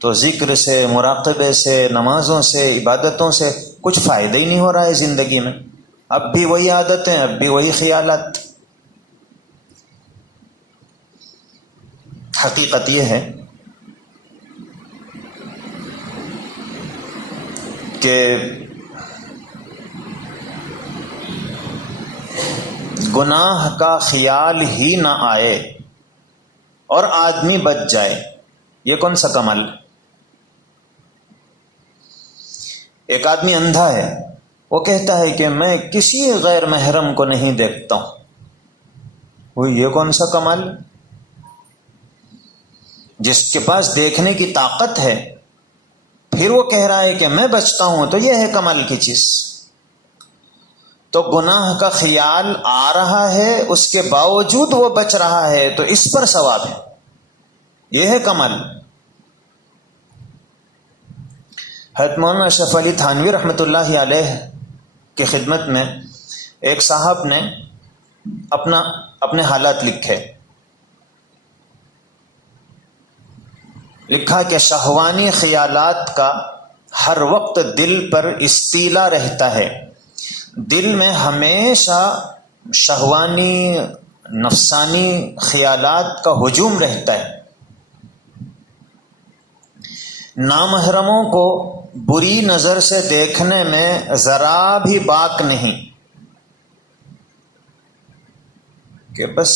تو ذکر سے، مراقبے سے، نمازوں سے، عبادتوں سے کچھ فائدہ ہی نہیں ہو رہا ہے زندگی میں. اب بھی وہی عادتیں، اب بھی وہی خیالات. حقیقت یہ ہے کہ گناہ کا خیال ہی نہ آئے اور آدمی بچ جائے، یہ کون سا کمال؟ ایک آدمی اندھا ہے، وہ کہتا ہے کہ میں کسی غیر محرم کو نہیں دیکھتا ہوں. وہ یہ کون سا کمال؟ جس کے پاس دیکھنے کی طاقت ہے پھر وہ کہہ رہا ہے کہ میں بچتا ہوں، تو یہ ہے کمال کی چیز. تو گناہ کا خیال آ رہا ہے، اس کے باوجود وہ بچ رہا ہے، تو اس پر ثواب ہے. یہ ہے کمال. حضرت مولانا اشرف علی تھانوی رحمۃ اللہ علیہ کی خدمت میں ایک صاحب نے اپنے حالات لکھا کہ شہوانی خیالات کا ہر وقت دل پر استیلا رہتا ہے. دل میں ہمیشہ شہوانی نفسانی خیالات کا ہجوم رہتا ہے. نامحرموں کو بری نظر سے دیکھنے میں ذرا بھی باک نہیں کہ بس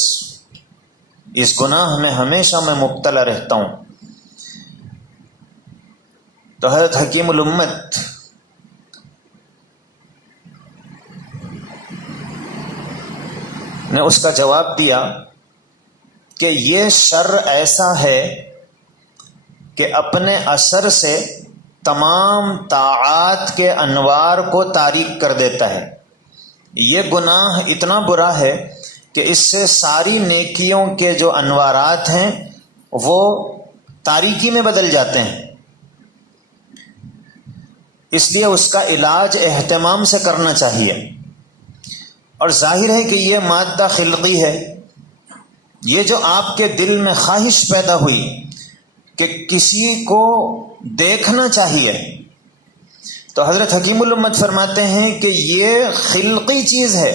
اس گناہ میں ہمیشہ میں مبتلا رہتا ہوں. تو حضرت حکیم الامت نے اس کا جواب دیا کہ یہ شر ایسا ہے کہ اپنے اثر سے تمام طاعات کے انوار کو تاریک کر دیتا ہے۔ یہ گناہ اتنا برا ہے کہ اس سے ساری نیکیوں کے جو انوارات ہیں وہ تاریکی میں بدل جاتے ہیں۔ اس لیے اس کا علاج اہتمام سے کرنا چاہیے۔ اور ظاہر ہے کہ یہ مادہ خلقی ہے، یہ جو آپ کے دل میں خواہش پیدا ہوئی کہ کسی کو دیکھنا چاہیے، تو حضرت حکیم الامت فرماتے ہیں کہ یہ خلقی چیز ہے،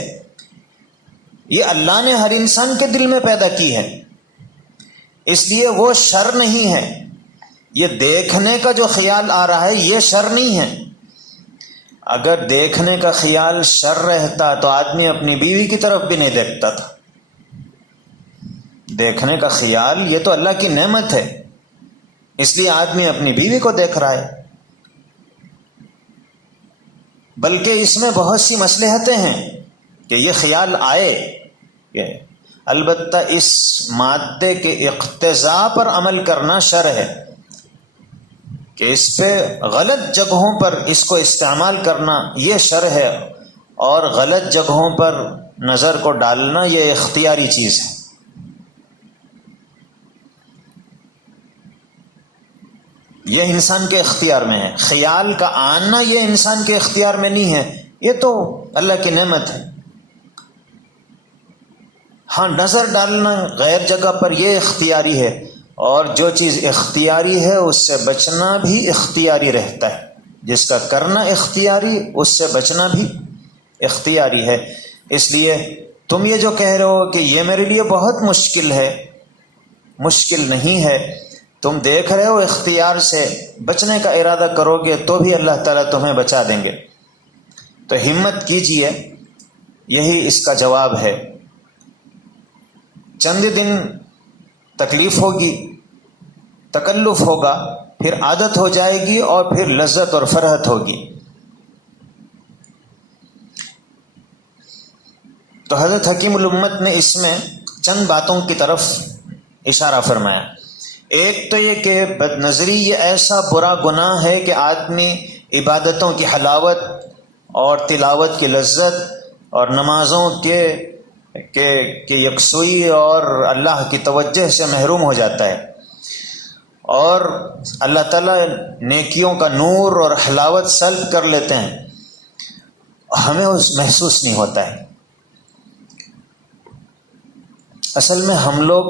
یہ اللہ نے ہر انسان کے دل میں پیدا کی ہے، اس لیے وہ شر نہیں ہے۔ یہ دیکھنے کا جو خیال آ رہا ہے یہ شر نہیں ہے۔ اگر دیکھنے کا خیال شر رہتا تو آدمی اپنی بیوی کی طرف بھی نہیں دیکھتا تھا۔ دیکھنے کا خیال یہ تو اللہ کی نعمت ہے، اس لیے آدمی اپنی بیوی کو دیکھ رہا ہے۔ بلکہ اس میں بہت سی مصلحتیں ہیں کہ یہ خیال آئے، البتہ اس مادے کے اقتضاء پر عمل کرنا شر ہے، کہ اس پہ غلط جگہوں پر اس کو استعمال کرنا یہ شر ہے، اور غلط جگہوں پر نظر کو ڈالنا یہ اختیاری چیز ہے۔ یہ انسان کے اختیار میں ہے، خیال کا آنا یہ انسان کے اختیار میں نہیں ہے، یہ تو اللہ کی نعمت ہے۔ ہاں، نظر ڈالنا غیر جگہ پر یہ اختیاری ہے، اور جو چیز اختیاری ہے اس سے بچنا بھی اختیاری رہتا ہے۔ جس کا کرنا اختیاری، اس سے بچنا بھی اختیاری ہے۔ اس لیے تم یہ جو کہہ رہے ہو کہ یہ میرے لیے بہت مشکل ہے، مشکل نہیں ہے۔ تم دیکھ رہے ہو اختیار سے بچنے کا ارادہ کرو گے تو بھی اللہ تعالیٰ تمہیں بچا دیں گے۔ تو ہمت کیجئے، یہی اس کا جواب ہے۔ چند دن تکلیف ہوگی، تکلف ہوگا، پھر عادت ہو جائے گی، اور پھر لذت اور فرحت ہوگی۔ تو حضرت حکیم الامت نے اس میں چند باتوں کی طرف اشارہ فرمایا۔ ایک تو یہ کہ بد نظری یہ ایسا برا گناہ ہے کہ آدمی عبادتوں کی حلاوت اور تلاوت کی لذت اور نمازوں کے یکسوئی اور اللہ کی توجہ سے محروم ہو جاتا ہے، اور اللہ تعالیٰ نیکیوں کا نور اور حلاوت سلب کر لیتے ہیں، ہمیں اس محسوس نہیں ہوتا ہے۔ اصل میں ہم لوگ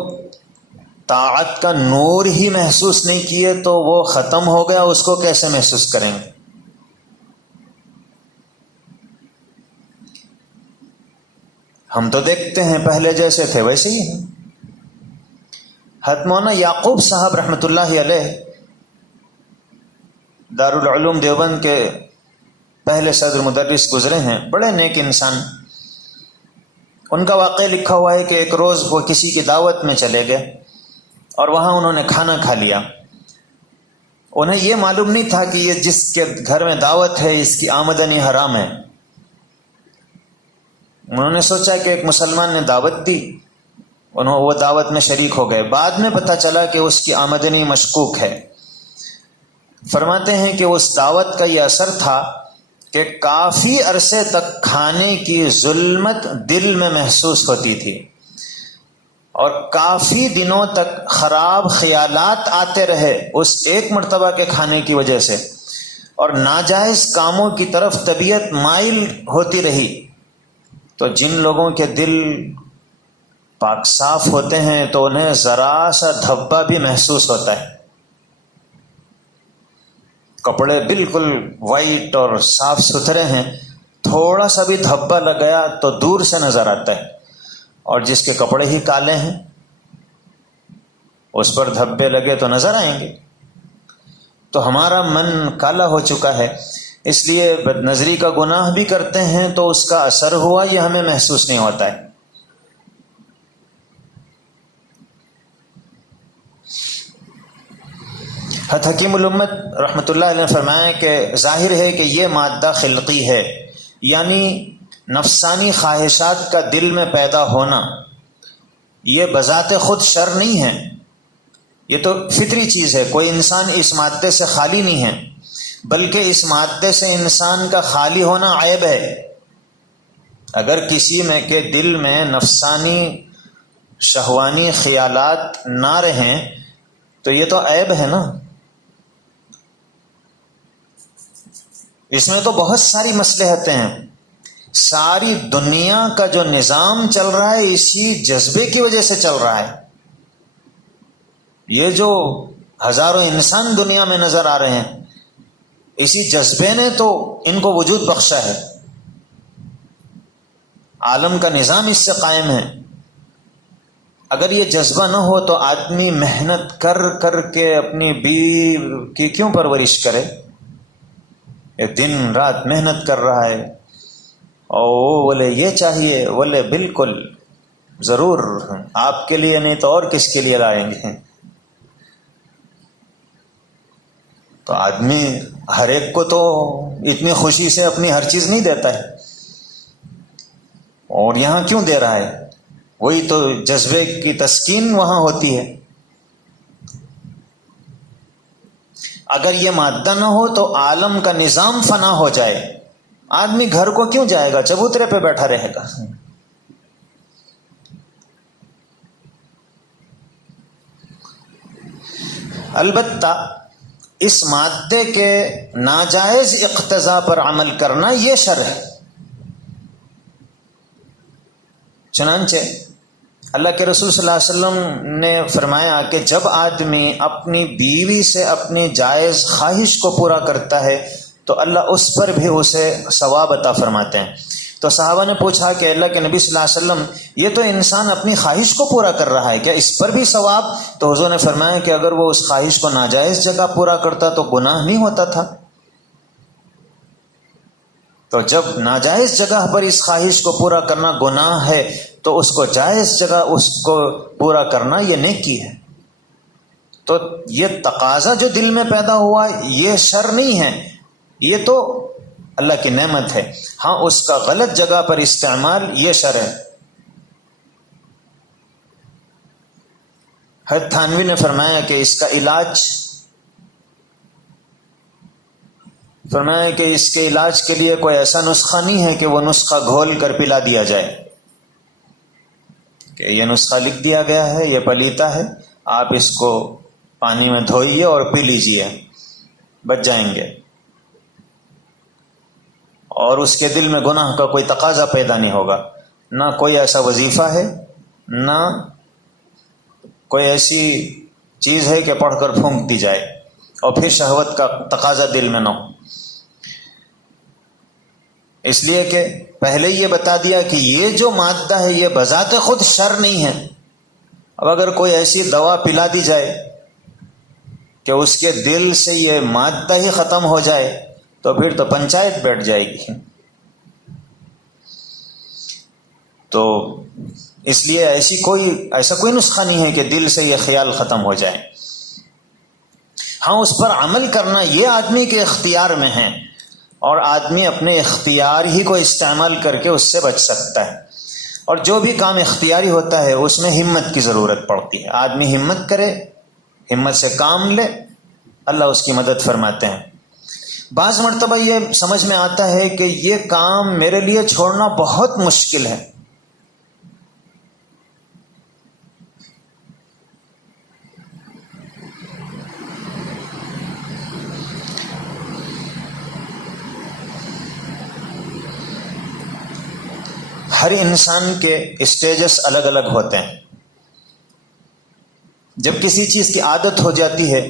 طاعت کا نور ہی محسوس نہیں کیے تو وہ ختم ہو گیا، اس کو کیسے محسوس کریں گے؟ ہم تو دیکھتے ہیں پہلے جیسے تھے ویسے ہی ہیں۔ حضرت مولانا یعقوب صاحب رحمۃ اللہ علیہ دارالعلوم دیوبند کے پہلے صدر مدرس گزرے ہیں، بڑے نیک انسان۔ ان کا واقعہ لکھا ہوا ہے کہ ایک روز وہ کسی کی دعوت میں چلے گئے اور وہاں انہوں نے کھانا کھا لیا۔ انہیں یہ معلوم نہیں تھا کہ یہ جس کے گھر میں دعوت ہے اس کی آمدنی حرام ہے۔ انہوں نے سوچا کہ ایک مسلمان نے دعوت دی، وہ دعوت میں شریک ہو گئے۔ بعد میں پتہ چلا کہ اس کی آمدنی مشکوک ہے۔ فرماتے ہیں کہ اس دعوت کا یہ اثر تھا کہ کافی عرصے تک کھانے کی ظلمت دل میں محسوس ہوتی تھی، اور کافی دنوں تک خراب خیالات آتے رہے اس ایک مرتبہ کے کھانے کی وجہ سے، اور ناجائز کاموں کی طرف طبیعت مائل ہوتی رہی۔ تو جن لوگوں کے دل پاک صاف ہوتے ہیں تو انہیں ذرا سا دھبا بھی محسوس ہوتا ہے۔ کپڑے بالکل وائٹ اور صاف ستھرے ہیں، تھوڑا سا بھی دھبا لگایا تو دور سے نظر آتا ہے، اور جس کے کپڑے ہی کالے ہیں اس پر دھبے لگے تو نظر آئیں گے۔ تو ہمارا من کالا ہو چکا ہے، اس لیے بد نظری کا گناہ بھی کرتے ہیں تو اس کا اثر ہوا یہ ہمیں محسوس نہیں ہوتا ہے۔ حضرت حکیم الامت رحمۃ اللہ علیہ نے فرمایا کہ ظاہر ہے کہ یہ مادہ خلقی ہے، یعنی نفسانی خواہشات کا دل میں پیدا ہونا، یہ بذات خود شر نہیں ہے، یہ تو فطری چیز ہے، کوئی انسان اس مادے سے خالی نہیں ہے۔ بلکہ اس مادے سے انسان کا خالی ہونا عیب ہے۔ اگر کسی میں کے دل میں نفسانی شہوانی خیالات نہ رہیں تو یہ تو عیب ہے نا۔ اس میں تو بہت ساری مصلحتیں ہیں۔ ساری دنیا کا جو نظام چل رہا ہے اسی جذبے کی وجہ سے چل رہا ہے۔ یہ جو ہزاروں انسان دنیا میں نظر آ رہے ہیں اسی جذبے نے تو ان کو وجود بخشا ہے۔ عالم کا نظام اس سے قائم ہے۔ اگر یہ جذبہ نہ ہو تو آدمی محنت کر کر کے اپنی بیوی کی کیوں پرورش کرے؟ دن رات محنت کر رہا ہے اور وہ بولے یہ چاہیے، بولے بالکل ضرور آپ کے لیے نہیں تو اور کس کے لیے لائیں گے۔ تو آدمی ہر ایک کو تو اتنی خوشی سے اپنی ہر چیز نہیں دیتا ہے، اور یہاں کیوں دے رہا ہے؟ وہی تو جذبے کی تسکین وہاں ہوتی ہے۔ اگر یہ مادہ نہ ہو تو عالم کا نظام فنا ہو جائے، آدمی گھر کو کیوں جائے گا؟ چبوترے پہ بیٹھا رہے گا۔ البتہ اس مادے کے ناجائز اقتضاء پر عمل کرنا یہ شر ہے۔ چنانچہ اللہ کے رسول صلی اللہ علیہ وسلم نے فرمایا کہ جب آدمی اپنی بیوی سے اپنی جائز خواہش کو پورا کرتا ہے تو اللہ اس پر بھی اسے ثواب عطا فرماتے ہیں۔ تو صحابہ نے پوچھا کہ اللہ کے نبی صلی اللہ علیہ وسلم یہ تو انسان اپنی خواہش کو پورا کر رہا ہے، کیا اس پر بھی ثواب؟ تو حضور نے فرمایا کہ اگر وہ اس خواہش کو ناجائز جگہ پورا کرتا تو گناہ نہیں ہوتا تھا۔ تو جب ناجائز جگہ پر اس خواہش کو پورا کرنا گناہ ہے تو اس کو جائز جگہ اس کو پورا کرنا یہ نیکی ہے۔ تو یہ تقاضا جو دل میں پیدا ہوا یہ شر نہیں ہے، یہ تو اللہ کی نعمت ہے۔ ہاں اس کا غلط جگہ پر استعمال یہ شر ہے۔ حضرت تھانوی نے فرمایا کہ اس کا علاج، فرمایا کہ اس کے علاج کے لیے کوئی ایسا نسخہ نہیں ہے کہ وہ نسخہ گھول کر پلا دیا جائے، کہ یہ نسخہ لکھ دیا گیا ہے، یہ پلیتا ہے، آپ اس کو پانی میں دھوئیے اور پی لیجئے، بچ جائیں گے، اور اس کے دل میں گناہ کا کوئی تقاضا پیدا نہیں ہوگا۔ نہ کوئی ایسا وظیفہ ہے، نہ کوئی ایسی چیز ہے کہ پڑھ کر پھونک دی جائے اور پھر شہوت کا تقاضا دل میں نہ ہو۔ اس لیے کہ پہلے یہ بتا دیا کہ یہ جو مادہ ہے یہ بذات خود شر نہیں ہے۔ اب اگر کوئی ایسی دوا پلا دی جائے کہ اس کے دل سے یہ مادہ ہی ختم ہو جائے تو پھر تو پنچایت بیٹھ جائے گی۔ تو اس لیے ایسا کوئی نسخہ نہیں ہے کہ دل سے یہ خیال ختم ہو جائے۔ ہاں اس پر عمل کرنا یہ آدمی کے اختیار میں ہے، اور آدمی اپنے اختیار ہی کو استعمال کر کے اس سے بچ سکتا ہے۔ اور جو بھی کام اختیاری ہوتا ہے اس میں ہمت کی ضرورت پڑتی ہے۔ آدمی ہمت کرے، ہمت سے کام لے، اللہ اس کی مدد فرماتے ہیں۔ بعض مرتبہ یہ سمجھ میں آتا ہے کہ یہ کام میرے لیے چھوڑنا بہت مشکل ہے، ہر انسان کے اسٹیجز الگ الگ ہوتے ہیں۔ جب کسی چیز کی عادت ہو جاتی ہے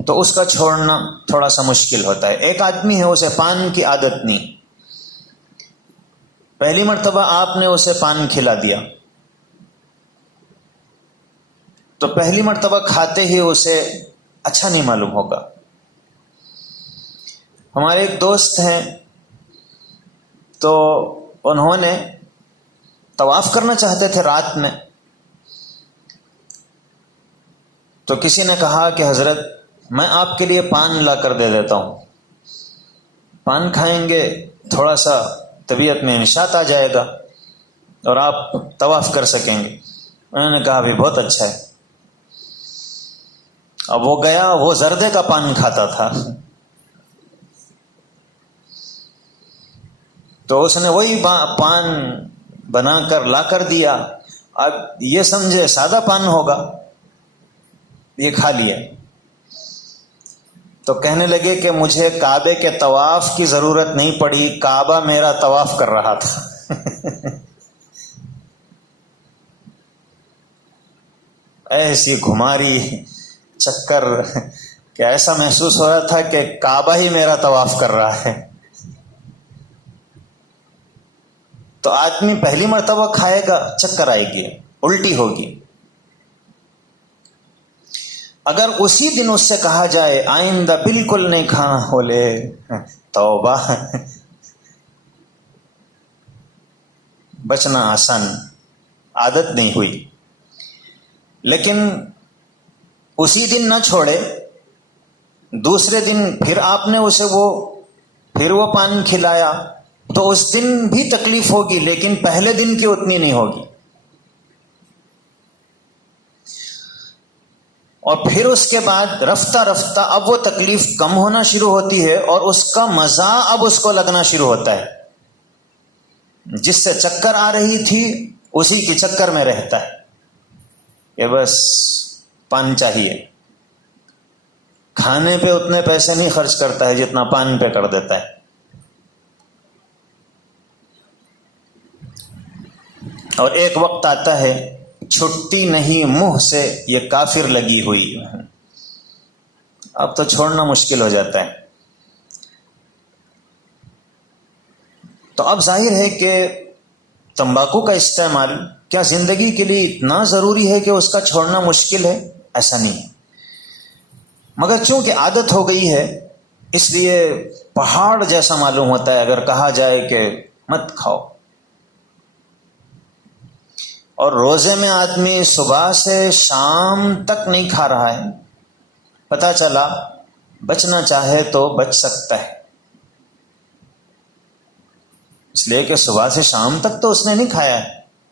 تو اس کا چھوڑنا تھوڑا سا مشکل ہوتا ہے۔ ایک آدمی ہے اسے پان کی عادت نہیں، پہلی مرتبہ آپ نے اسے پان کھلا دیا تو پہلی مرتبہ کھاتے ہی اسے اچھا نہیں معلوم ہوگا۔ ہمارے ایک دوست ہیں تو انہوں نے طواف کرنا چاہتے تھے رات میں، تو کسی نے کہا کہ حضرت میں آپ کے لیے پان لا کر دے دیتا ہوں، پان کھائیں گے تھوڑا سا طبیعت میں نشاط آ جائے گا اور آپ طواف کر سکیں گے۔ انہوں نے کہا بھی بہت اچھا ہے۔ اب وہ گیا، وہ زردے کا پان کھاتا تھا، تو اس نے وہی پان بنا کر لا کر دیا. اب یہ سمجھے سادہ پان ہوگا، یہ کھا لیا. تو کہنے لگے کہ مجھے کعبے کے طواف کی ضرورت نہیں پڑی، کعبہ میرا طواف کر رہا تھا. ایسی گھماری چکر کہ ایسا محسوس ہو رہا تھا کہ کعبہ ہی میرا طواف کر رہا ہے. تو آدمی پہلی مرتبہ کھائے گا، چکر آئے گی، الٹی ہوگی. اگر اسی دن اس سے کہا جائے آئندہ بالکل نہیں کھانا، بولے توبہ. بچنا آسان، عادت نہیں ہوئی. لیکن اسی دن نہ چھوڑے، دوسرے دن پھر آپ نے اسے پھر وہ پانی کھلایا، تو اس دن بھی تکلیف ہوگی، لیکن پہلے دن کی اتنی نہیں ہوگی. اور پھر اس کے بعد رفتہ رفتہ اب وہ تکلیف کم ہونا شروع ہوتی ہے، اور اس کا مزہ اب اس کو لگنا شروع ہوتا ہے. جس سے چکر آ رہی تھی اسی کی چکر میں رہتا ہے کہ بس پان چاہیے. کھانے پہ اتنے پیسے نہیں خرچ کرتا ہے جتنا پان پہ کر دیتا ہے. اور ایک وقت آتا ہے چھٹی نہیں منہ سے یہ کافر لگی ہوئی، اب تو چھوڑنا مشکل ہو جاتا ہے. تو اب ظاہر ہے کہ تمباکو کا استعمال کیا زندگی کے لیے اتنا ضروری ہے کہ اس کا چھوڑنا مشکل ہے؟ ایسا نہیں ہے. مگر چونکہ عادت ہو گئی ہے اس لیے پہاڑ جیسا معلوم ہوتا ہے اگر کہا جائے کہ مت کھاؤ. اور روزے میں آدمی صبح سے شام تک نہیں کھا رہا ہے، پتہ چلا بچنا چاہے تو بچ سکتا ہے، اس لیے کہ صبح سے شام تک تو اس نے نہیں کھایا ہے.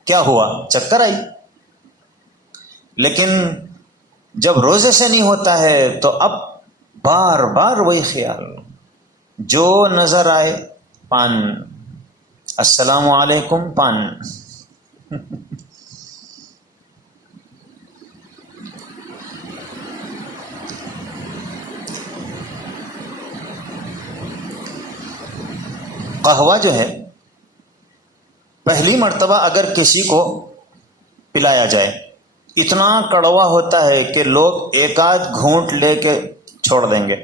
کیا ہوا؟ چکر آئی. لیکن جب روزے سے نہیں ہوتا ہے تو اب بار بار وہی خیال، جو نظر آئے پان، السلام علیکم پان. قہوہ جو ہے پہلی مرتبہ اگر کسی کو پلایا جائے اتنا کڑوا ہوتا ہے کہ لوگ ایک آدھ گھونٹ لے کے چھوڑ دیں گے.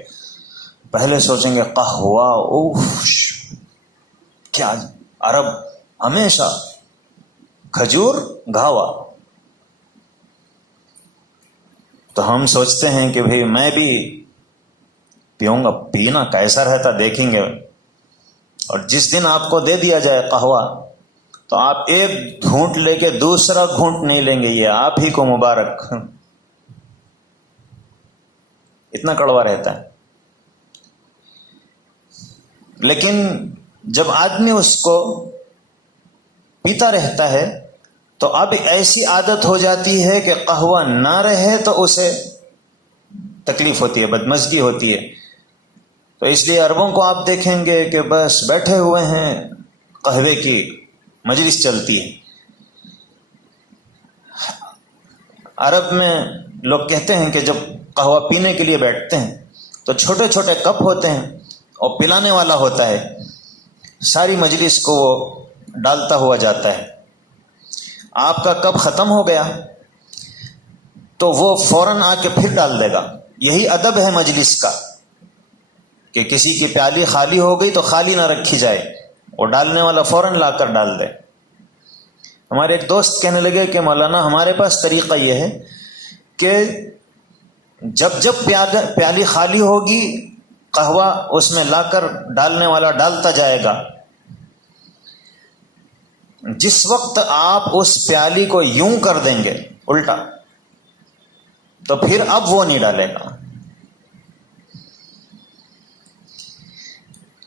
پہلے سوچیں گے قہوہ، اوف کیا. عرب ہمیشہ کھجور گھاوا. تو ہم سوچتے ہیں کہ بھئی میں بھی پیوں گا، پینا کیسا رہتا دیکھیں گے. اور جس دن آپ کو دے دیا جائے قہوہ تو آپ ایک گھونٹ لے کے دوسرا گھونٹ نہیں لیں گے، یہ آپ ہی کو مبارک. اتنا کڑوا رہتا ہے. لیکن جب آدمی اس کو پیتا رہتا ہے تو اب ایسی عادت ہو جاتی ہے کہ قہوہ نہ رہے تو اسے تکلیف ہوتی ہے، بدمزگی ہوتی ہے. تو اس لیے عربوں کو آپ دیکھیں گے کہ بس بیٹھے ہوئے ہیں، قہوے کی مجلس چلتی ہے. عرب میں لوگ کہتے ہیں کہ جب قہوہ پینے کے لیے بیٹھتے ہیں تو چھوٹے چھوٹے کپ ہوتے ہیں اور پلانے والا ہوتا ہے، ساری مجلس کو وہ ڈالتا ہوا جاتا ہے. آپ کا کپ ختم ہو گیا تو وہ فوراً آ کے پھر ڈال دے گا. یہی ادب ہے مجلس کا کہ کسی کی پیالی خالی ہو گئی تو خالی نہ رکھی جائے، وہ ڈالنے والا فوراً لا کر ڈال دے. ہمارے ایک دوست کہنے لگے کہ مولانا ہمارے پاس طریقہ یہ ہے کہ جب جب پیالی خالی ہوگی قہوہ اس میں لا کر ڈالنے والا ڈالتا جائے گا. جس وقت آپ اس پیالی کو یوں کر دیں گے الٹا تو پھر اب وہ نہیں ڈالے گا.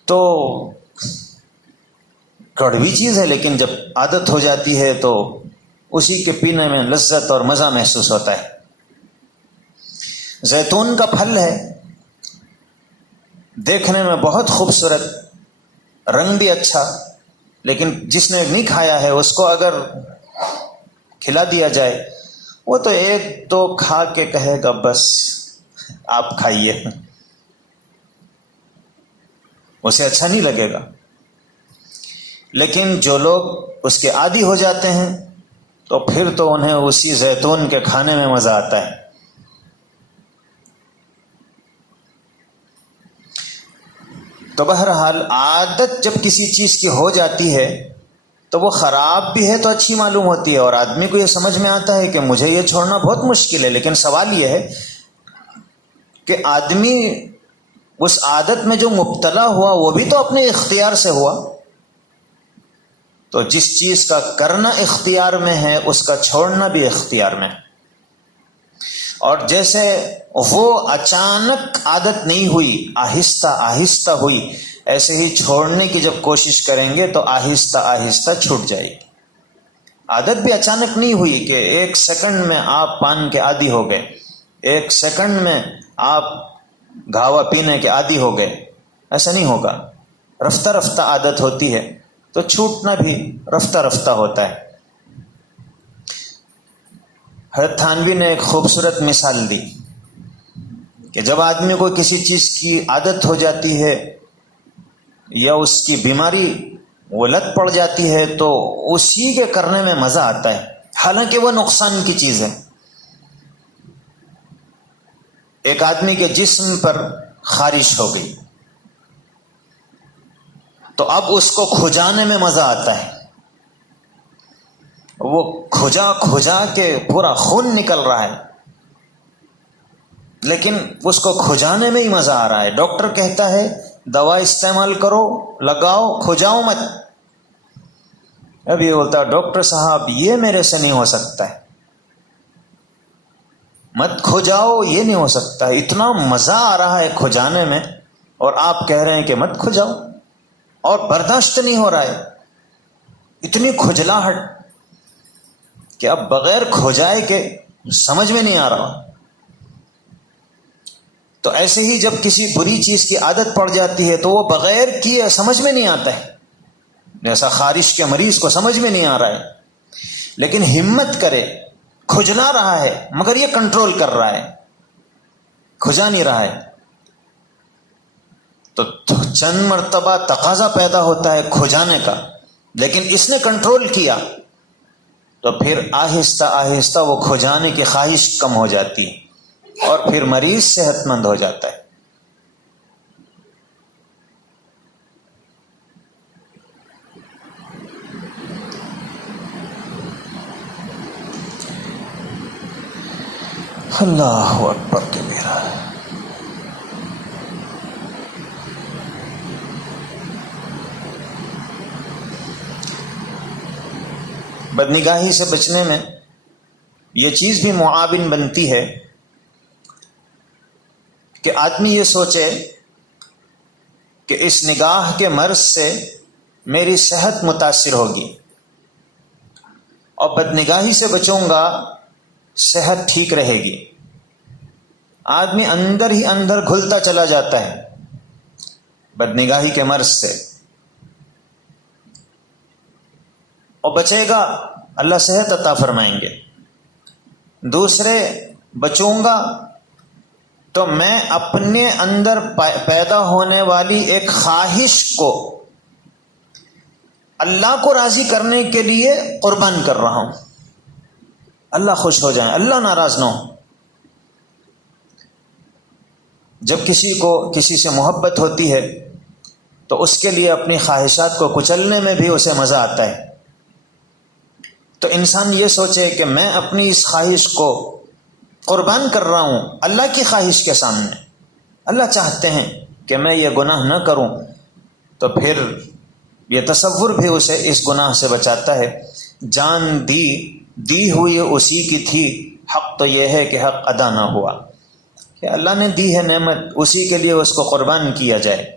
تو کڑوی چیز ہے لیکن جب عادت ہو جاتی ہے تو اسی کے پینے میں لذت اور مزہ محسوس ہوتا ہے. زیتون کا پھل ہے، دیکھنے میں بہت خوبصورت، رنگ بھی اچھا، لیکن جس نے نہیں کھایا ہے اس کو اگر کھلا دیا جائے وہ تو ایک دو کھا کے کہے گا بس آپ کھائیے، اسے اچھا نہیں لگے گا۔ لیکن جو لوگ اس کے عادی ہو جاتے ہیں تو پھر تو انہیں اسی زیتون کے کھانے میں مزہ آتا ہے۔ تو بہرحال عادت جب کسی چیز کی ہو جاتی ہے تو وہ خراب بھی ہے تو اچھی معلوم ہوتی ہے، اور آدمی کو یہ سمجھ میں آتا ہے کہ مجھے یہ چھوڑنا بہت مشکل ہے۔ لیکن سوال یہ ہے کہ آدمی اس عادت میں جو مبتلا ہوا وہ بھی تو اپنے اختیار سے ہوا، تو جس چیز کا کرنا اختیار میں ہے اس کا چھوڑنا بھی اختیار میں ہے۔ اور جیسے وہ اچانک عادت نہیں ہوئی، آہستہ آہستہ ہوئی، ایسے ہی چھوڑنے کی جب کوشش کریں گے تو آہستہ آہستہ چھوٹ جائے گی۔ عادت بھی اچانک نہیں ہوئی کہ ایک سیکنڈ میں آپ پان کے عادی ہو گئے، ایک سیکنڈ میں آپ گھاوا پینے کے عادی ہو گئے، ایسا نہیں ہوگا۔ رفتہ رفتہ عادت ہوتی ہے تو چھوٹنا بھی رفتہ رفتہ ہوتا ہے۔ حضرت تھانوی نے ایک خوبصورت مثال دی کہ جب آدمی کو کسی چیز کی عادت ہو جاتی ہے یا اس کی بیماری وہ لت پڑ جاتی ہے تو اسی کے کرنے میں مزہ آتا ہے، حالانکہ وہ نقصان کی چیز ہے۔ ایک آدمی کے جسم پر خارش ہو گئی تو اب اس کو کھجانے میں مزہ آتا ہے، وہ کھجا کھجا کے پورا خون نکل رہا ہے، لیکن اس کو کھجانے میں ہی مزہ آ رہا ہے۔ ڈاکٹر کہتا ہے دوا استعمال کرو، لگاؤ، کھجاؤ مت۔ اب یہ بولتا ہے ڈاکٹر صاحب یہ میرے سے نہیں ہو سکتا ہے، مت کھجاؤ، یہ نہیں ہو سکتا ہے، اتنا مزہ آ رہا ہے کھجانے میں اور آپ کہہ رہے ہیں کہ مت کھجاؤ، اور برداشت نہیں ہو رہا ہے، اتنی کھجلاہٹ کہ اب بغیر کھجائے کے سمجھ میں نہیں آ رہا۔ تو ایسے ہی جب کسی بری چیز کی عادت پڑ جاتی ہے تو وہ بغیر کیے سمجھ میں نہیں آتا ہے، جیسا خارش کے مریض کو سمجھ میں نہیں آ رہا ہے، لیکن ہمت کرے، کھجلا رہا ہے مگر یہ کنٹرول کر رہا ہے، کھجا نہیں رہا ہے، تو چند مرتبہ تقاضا پیدا ہوتا ہے کھجانے کا، لیکن اس نے کنٹرول کیا تو پھر آہستہ آہستہ وہ کھجانے کی خواہش کم ہو جاتی ہے اور پھر مریض صحت مند ہو جاتا ہے۔ اللہ اکبر کبیرہ۔ بدنگاہی سے بچنے میں یہ چیز بھی معاون بنتی ہے کہ آدمی یہ سوچے کہ اس نگاہ کے مرض سے میری صحت متاثر ہوگی، اور بدنگاہی سے بچوں گا صحت ٹھیک رہے گی۔ آدمی اندر ہی اندر گھلتا چلا جاتا ہے بدنگاہی کے مرض سے، اور بچے گا اللہ صحت عطا فرمائیں گے۔ دوسرے بچوں گا تو میں اپنے اندر پیدا ہونے والی ایک خواہش کو اللہ کو راضی کرنے کے لیے قربان کر رہا ہوں، اللہ خوش ہو جائیں، اللہ ناراض نہ ہو۔ جب کسی کو کسی سے محبت ہوتی ہے تو اس کے لیے اپنی خواہشات کو کچلنے میں بھی اسے مزہ آتا ہے۔ تو انسان یہ سوچے کہ میں اپنی اس خواہش کو قربان کر رہا ہوں اللہ کی خواہش کے سامنے، اللہ چاہتے ہیں کہ میں یہ گناہ نہ کروں، تو پھر یہ تصور بھی اسے اس گناہ سے بچاتا ہے۔ جان دی ہوئی اسی کی تھی، حق تو یہ ہے کہ حق ادا نہ ہوا، کہ اللہ نے دی ہے نعمت، اسی کے لیے اس کو قربان کیا جائے۔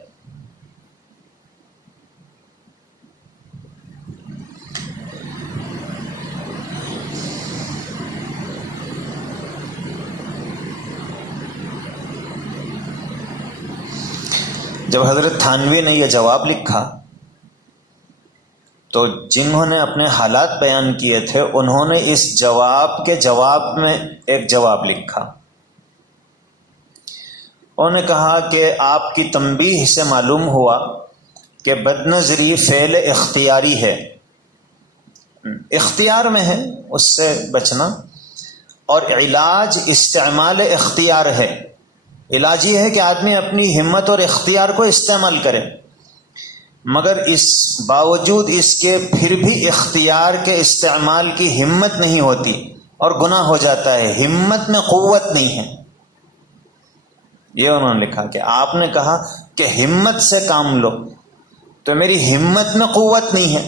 جب حضرت تھانوی نے یہ جواب لکھا تو جنہوں نے اپنے حالات بیان کیے تھے انہوں نے اس جواب کے جواب میں ایک جواب لکھا. انہوں نے کہا کہ آپ کی تنبیہ سے معلوم ہوا کہ بد نظری فعل اختیاری ہے، اختیار میں ہے اس سے بچنا، اور علاج استعمال اختیار ہے. علاج یہ ہے کہ آدمی اپنی ہمت اور اختیار کو استعمال کرے، مگر اس باوجود اس کے پھر بھی اختیار کے استعمال کی ہمت نہیں ہوتی اور گناہ ہو جاتا ہے. ہمت میں قوت نہیں ہے. یہ انہوں نے لکھا کہ آپ نے کہا کہ ہمت سے کام لو، تو میری ہمت میں قوت نہیں ہے،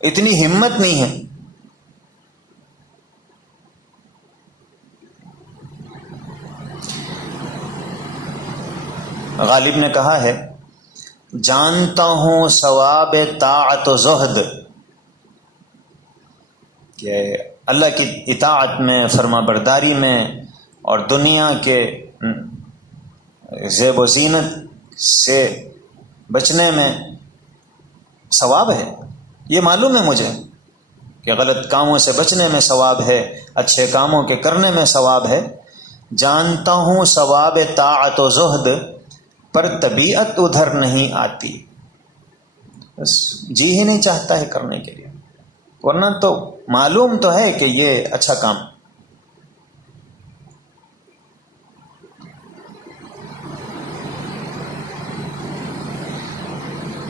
اتنی ہمت نہیں ہے. غالب نے کہا ہے جانتا ہوں ثواب طاعت و زہد، کہ اللہ کی اطاعت میں، فرما برداری میں اور دنیا کے زیب و زینت سے بچنے میں ثواب ہے. یہ معلوم ہے مجھے کہ غلط کاموں سے بچنے میں ثواب ہے، اچھے کاموں کے کرنے میں ثواب ہے. جانتا ہوں ثواب طاعت و زہد، پر طبیعت ادھر نہیں آتی، بس جی ہی نہیں چاہتا ہے کرنے کے لیے، ورنہ تو معلوم تو ہے کہ یہ اچھا کام.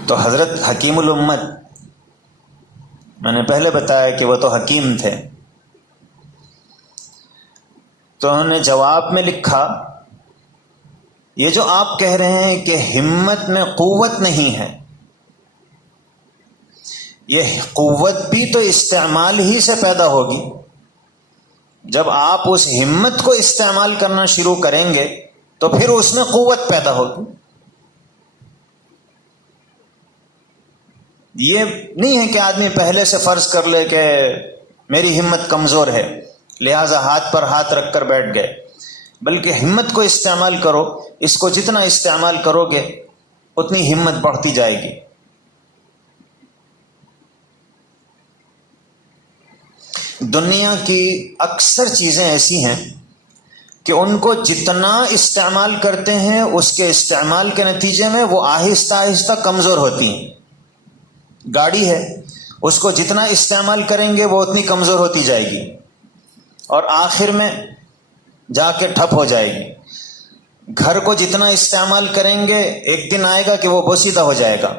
تو حضرت حکیم الامت، میں نے پہلے بتایا کہ وہ تو حکیم تھے، تو انہوں نے جواب میں لکھا یہ جو آپ کہہ رہے ہیں کہ ہمت میں قوت نہیں ہے، یہ قوت بھی تو استعمال ہی سے پیدا ہوگی. جب آپ اس ہمت کو استعمال کرنا شروع کریں گے تو پھر اس میں قوت پیدا ہوگی. یہ نہیں ہے کہ آدمی پہلے سے فرض کر لے کہ میری ہمت کمزور ہے لہذا ہاتھ پر ہاتھ رکھ کر بیٹھ گئے، بلکہ ہمت کو استعمال کرو. اس کو جتنا استعمال کرو گے اتنی ہمت بڑھتی جائے گی. دنیا کی اکثر چیزیں ایسی ہیں کہ ان کو جتنا استعمال کرتے ہیں اس کے استعمال کے نتیجے میں وہ آہستہ آہستہ کمزور ہوتی ہیں. گاڑی ہے، اس کو جتنا استعمال کریں گے وہ اتنی کمزور ہوتی جائے گی اور آخر میں جا کے ٹھپ ہو جائے گی. گھر کو جتنا استعمال کریں گے ایک دن آئے گا کہ وہ بوسیدہ ہو جائے گا.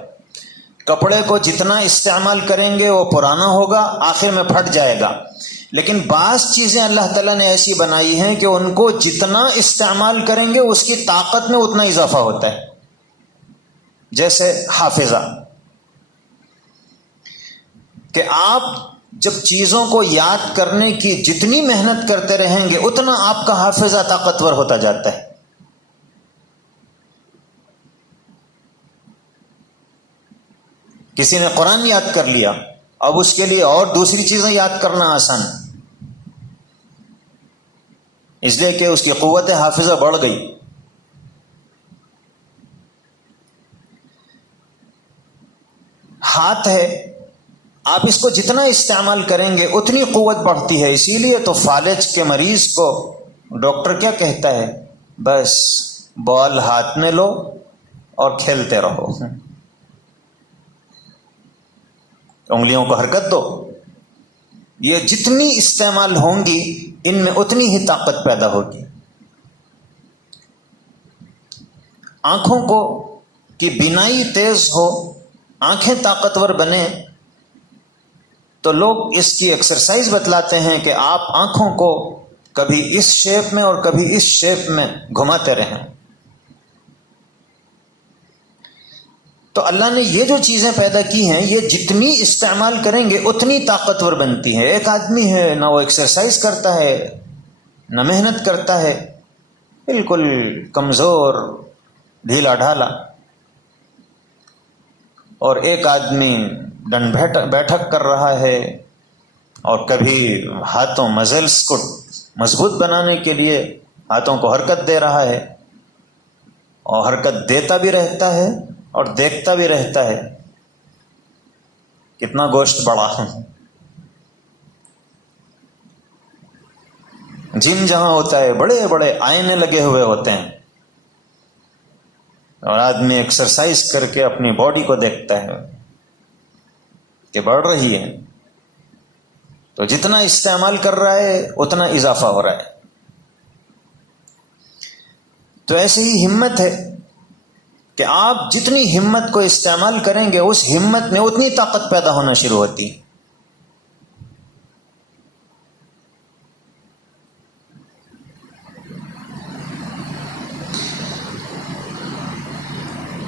کپڑے کو جتنا استعمال کریں گے وہ پرانا ہوگا، آخر میں پھٹ جائے گا. لیکن بعض چیزیں اللہ تعالیٰ نے ایسی بنائی ہیں کہ ان کو جتنا استعمال کریں گے اس کی طاقت میں اتنا اضافہ ہوتا ہے. جیسے حافظہ، کہ آپ جب چیزوں کو یاد کرنے کی جتنی محنت کرتے رہیں گے اتنا آپ کا حافظہ طاقتور ہوتا جاتا ہے. کسی نے قرآن یاد کر لیا، اب اس کے لیے اور دوسری چیزیں یاد کرنا آسان، اس لیے کہ اس کی قوت حافظہ بڑھ گئی. ہاتھ ہے، آپ اس کو جتنا استعمال کریں گے اتنی قوت بڑھتی ہے. اسی لیے تو فالج کے مریض کو ڈاکٹر کیا کہتا ہے؟ بس بال ہاتھ میں لو اور کھیلتے رہو، انگلیوں کو حرکت دو. یہ جتنی استعمال ہوں گی ان میں اتنی ہی طاقت پیدا ہوگی. آنکھوں کو کی بینائی تیز ہو، آنکھیں طاقتور بنے، تو لوگ اس کی ایکسرسائز بتلاتے ہیں کہ آپ آنکھوں کو کبھی اس شیپ میں اور کبھی اس شیپ میں گھماتے رہیں. تو اللہ نے یہ جو چیزیں پیدا کی ہیں یہ جتنی استعمال کریں گے اتنی طاقتور بنتی ہیں. ایک آدمی ہے نہ وہ ایکسرسائز کرتا ہے نہ محنت کرتا ہے، بالکل کمزور ڈھیلا ڈھالا، اور ایک آدمی ڈنڈ بیٹھک کر رہا ہے اور کبھی ہاتھوں مزلس کو مضبوط بنانے کے لیے ہاتھوں کو حرکت دے رہا ہے، اور حرکت دیتا بھی رہتا ہے اور دیکھتا بھی رہتا ہے. کتنا گوشت بڑا. جم جہاں ہوتا ہے بڑے بڑے آئینے لگے ہوئے ہوتے ہیں اور آدمی ایکسرسائز کر کے اپنی باڈی کو دیکھتا ہے کہ بڑھ رہی ہے. تو جتنا استعمال کر رہا ہے اتنا اضافہ ہو رہا ہے. تو ایسے ہی ہمت ہے کہ آپ جتنی ہمت کو استعمال کریں گے اس ہمت میں اتنی طاقت پیدا ہونا شروع ہوتی.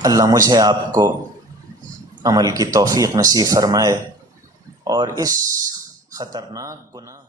اللہ مجھے آپ کو عمل کی توفیق نصیب فرمائے اور اس خطرناک گناہ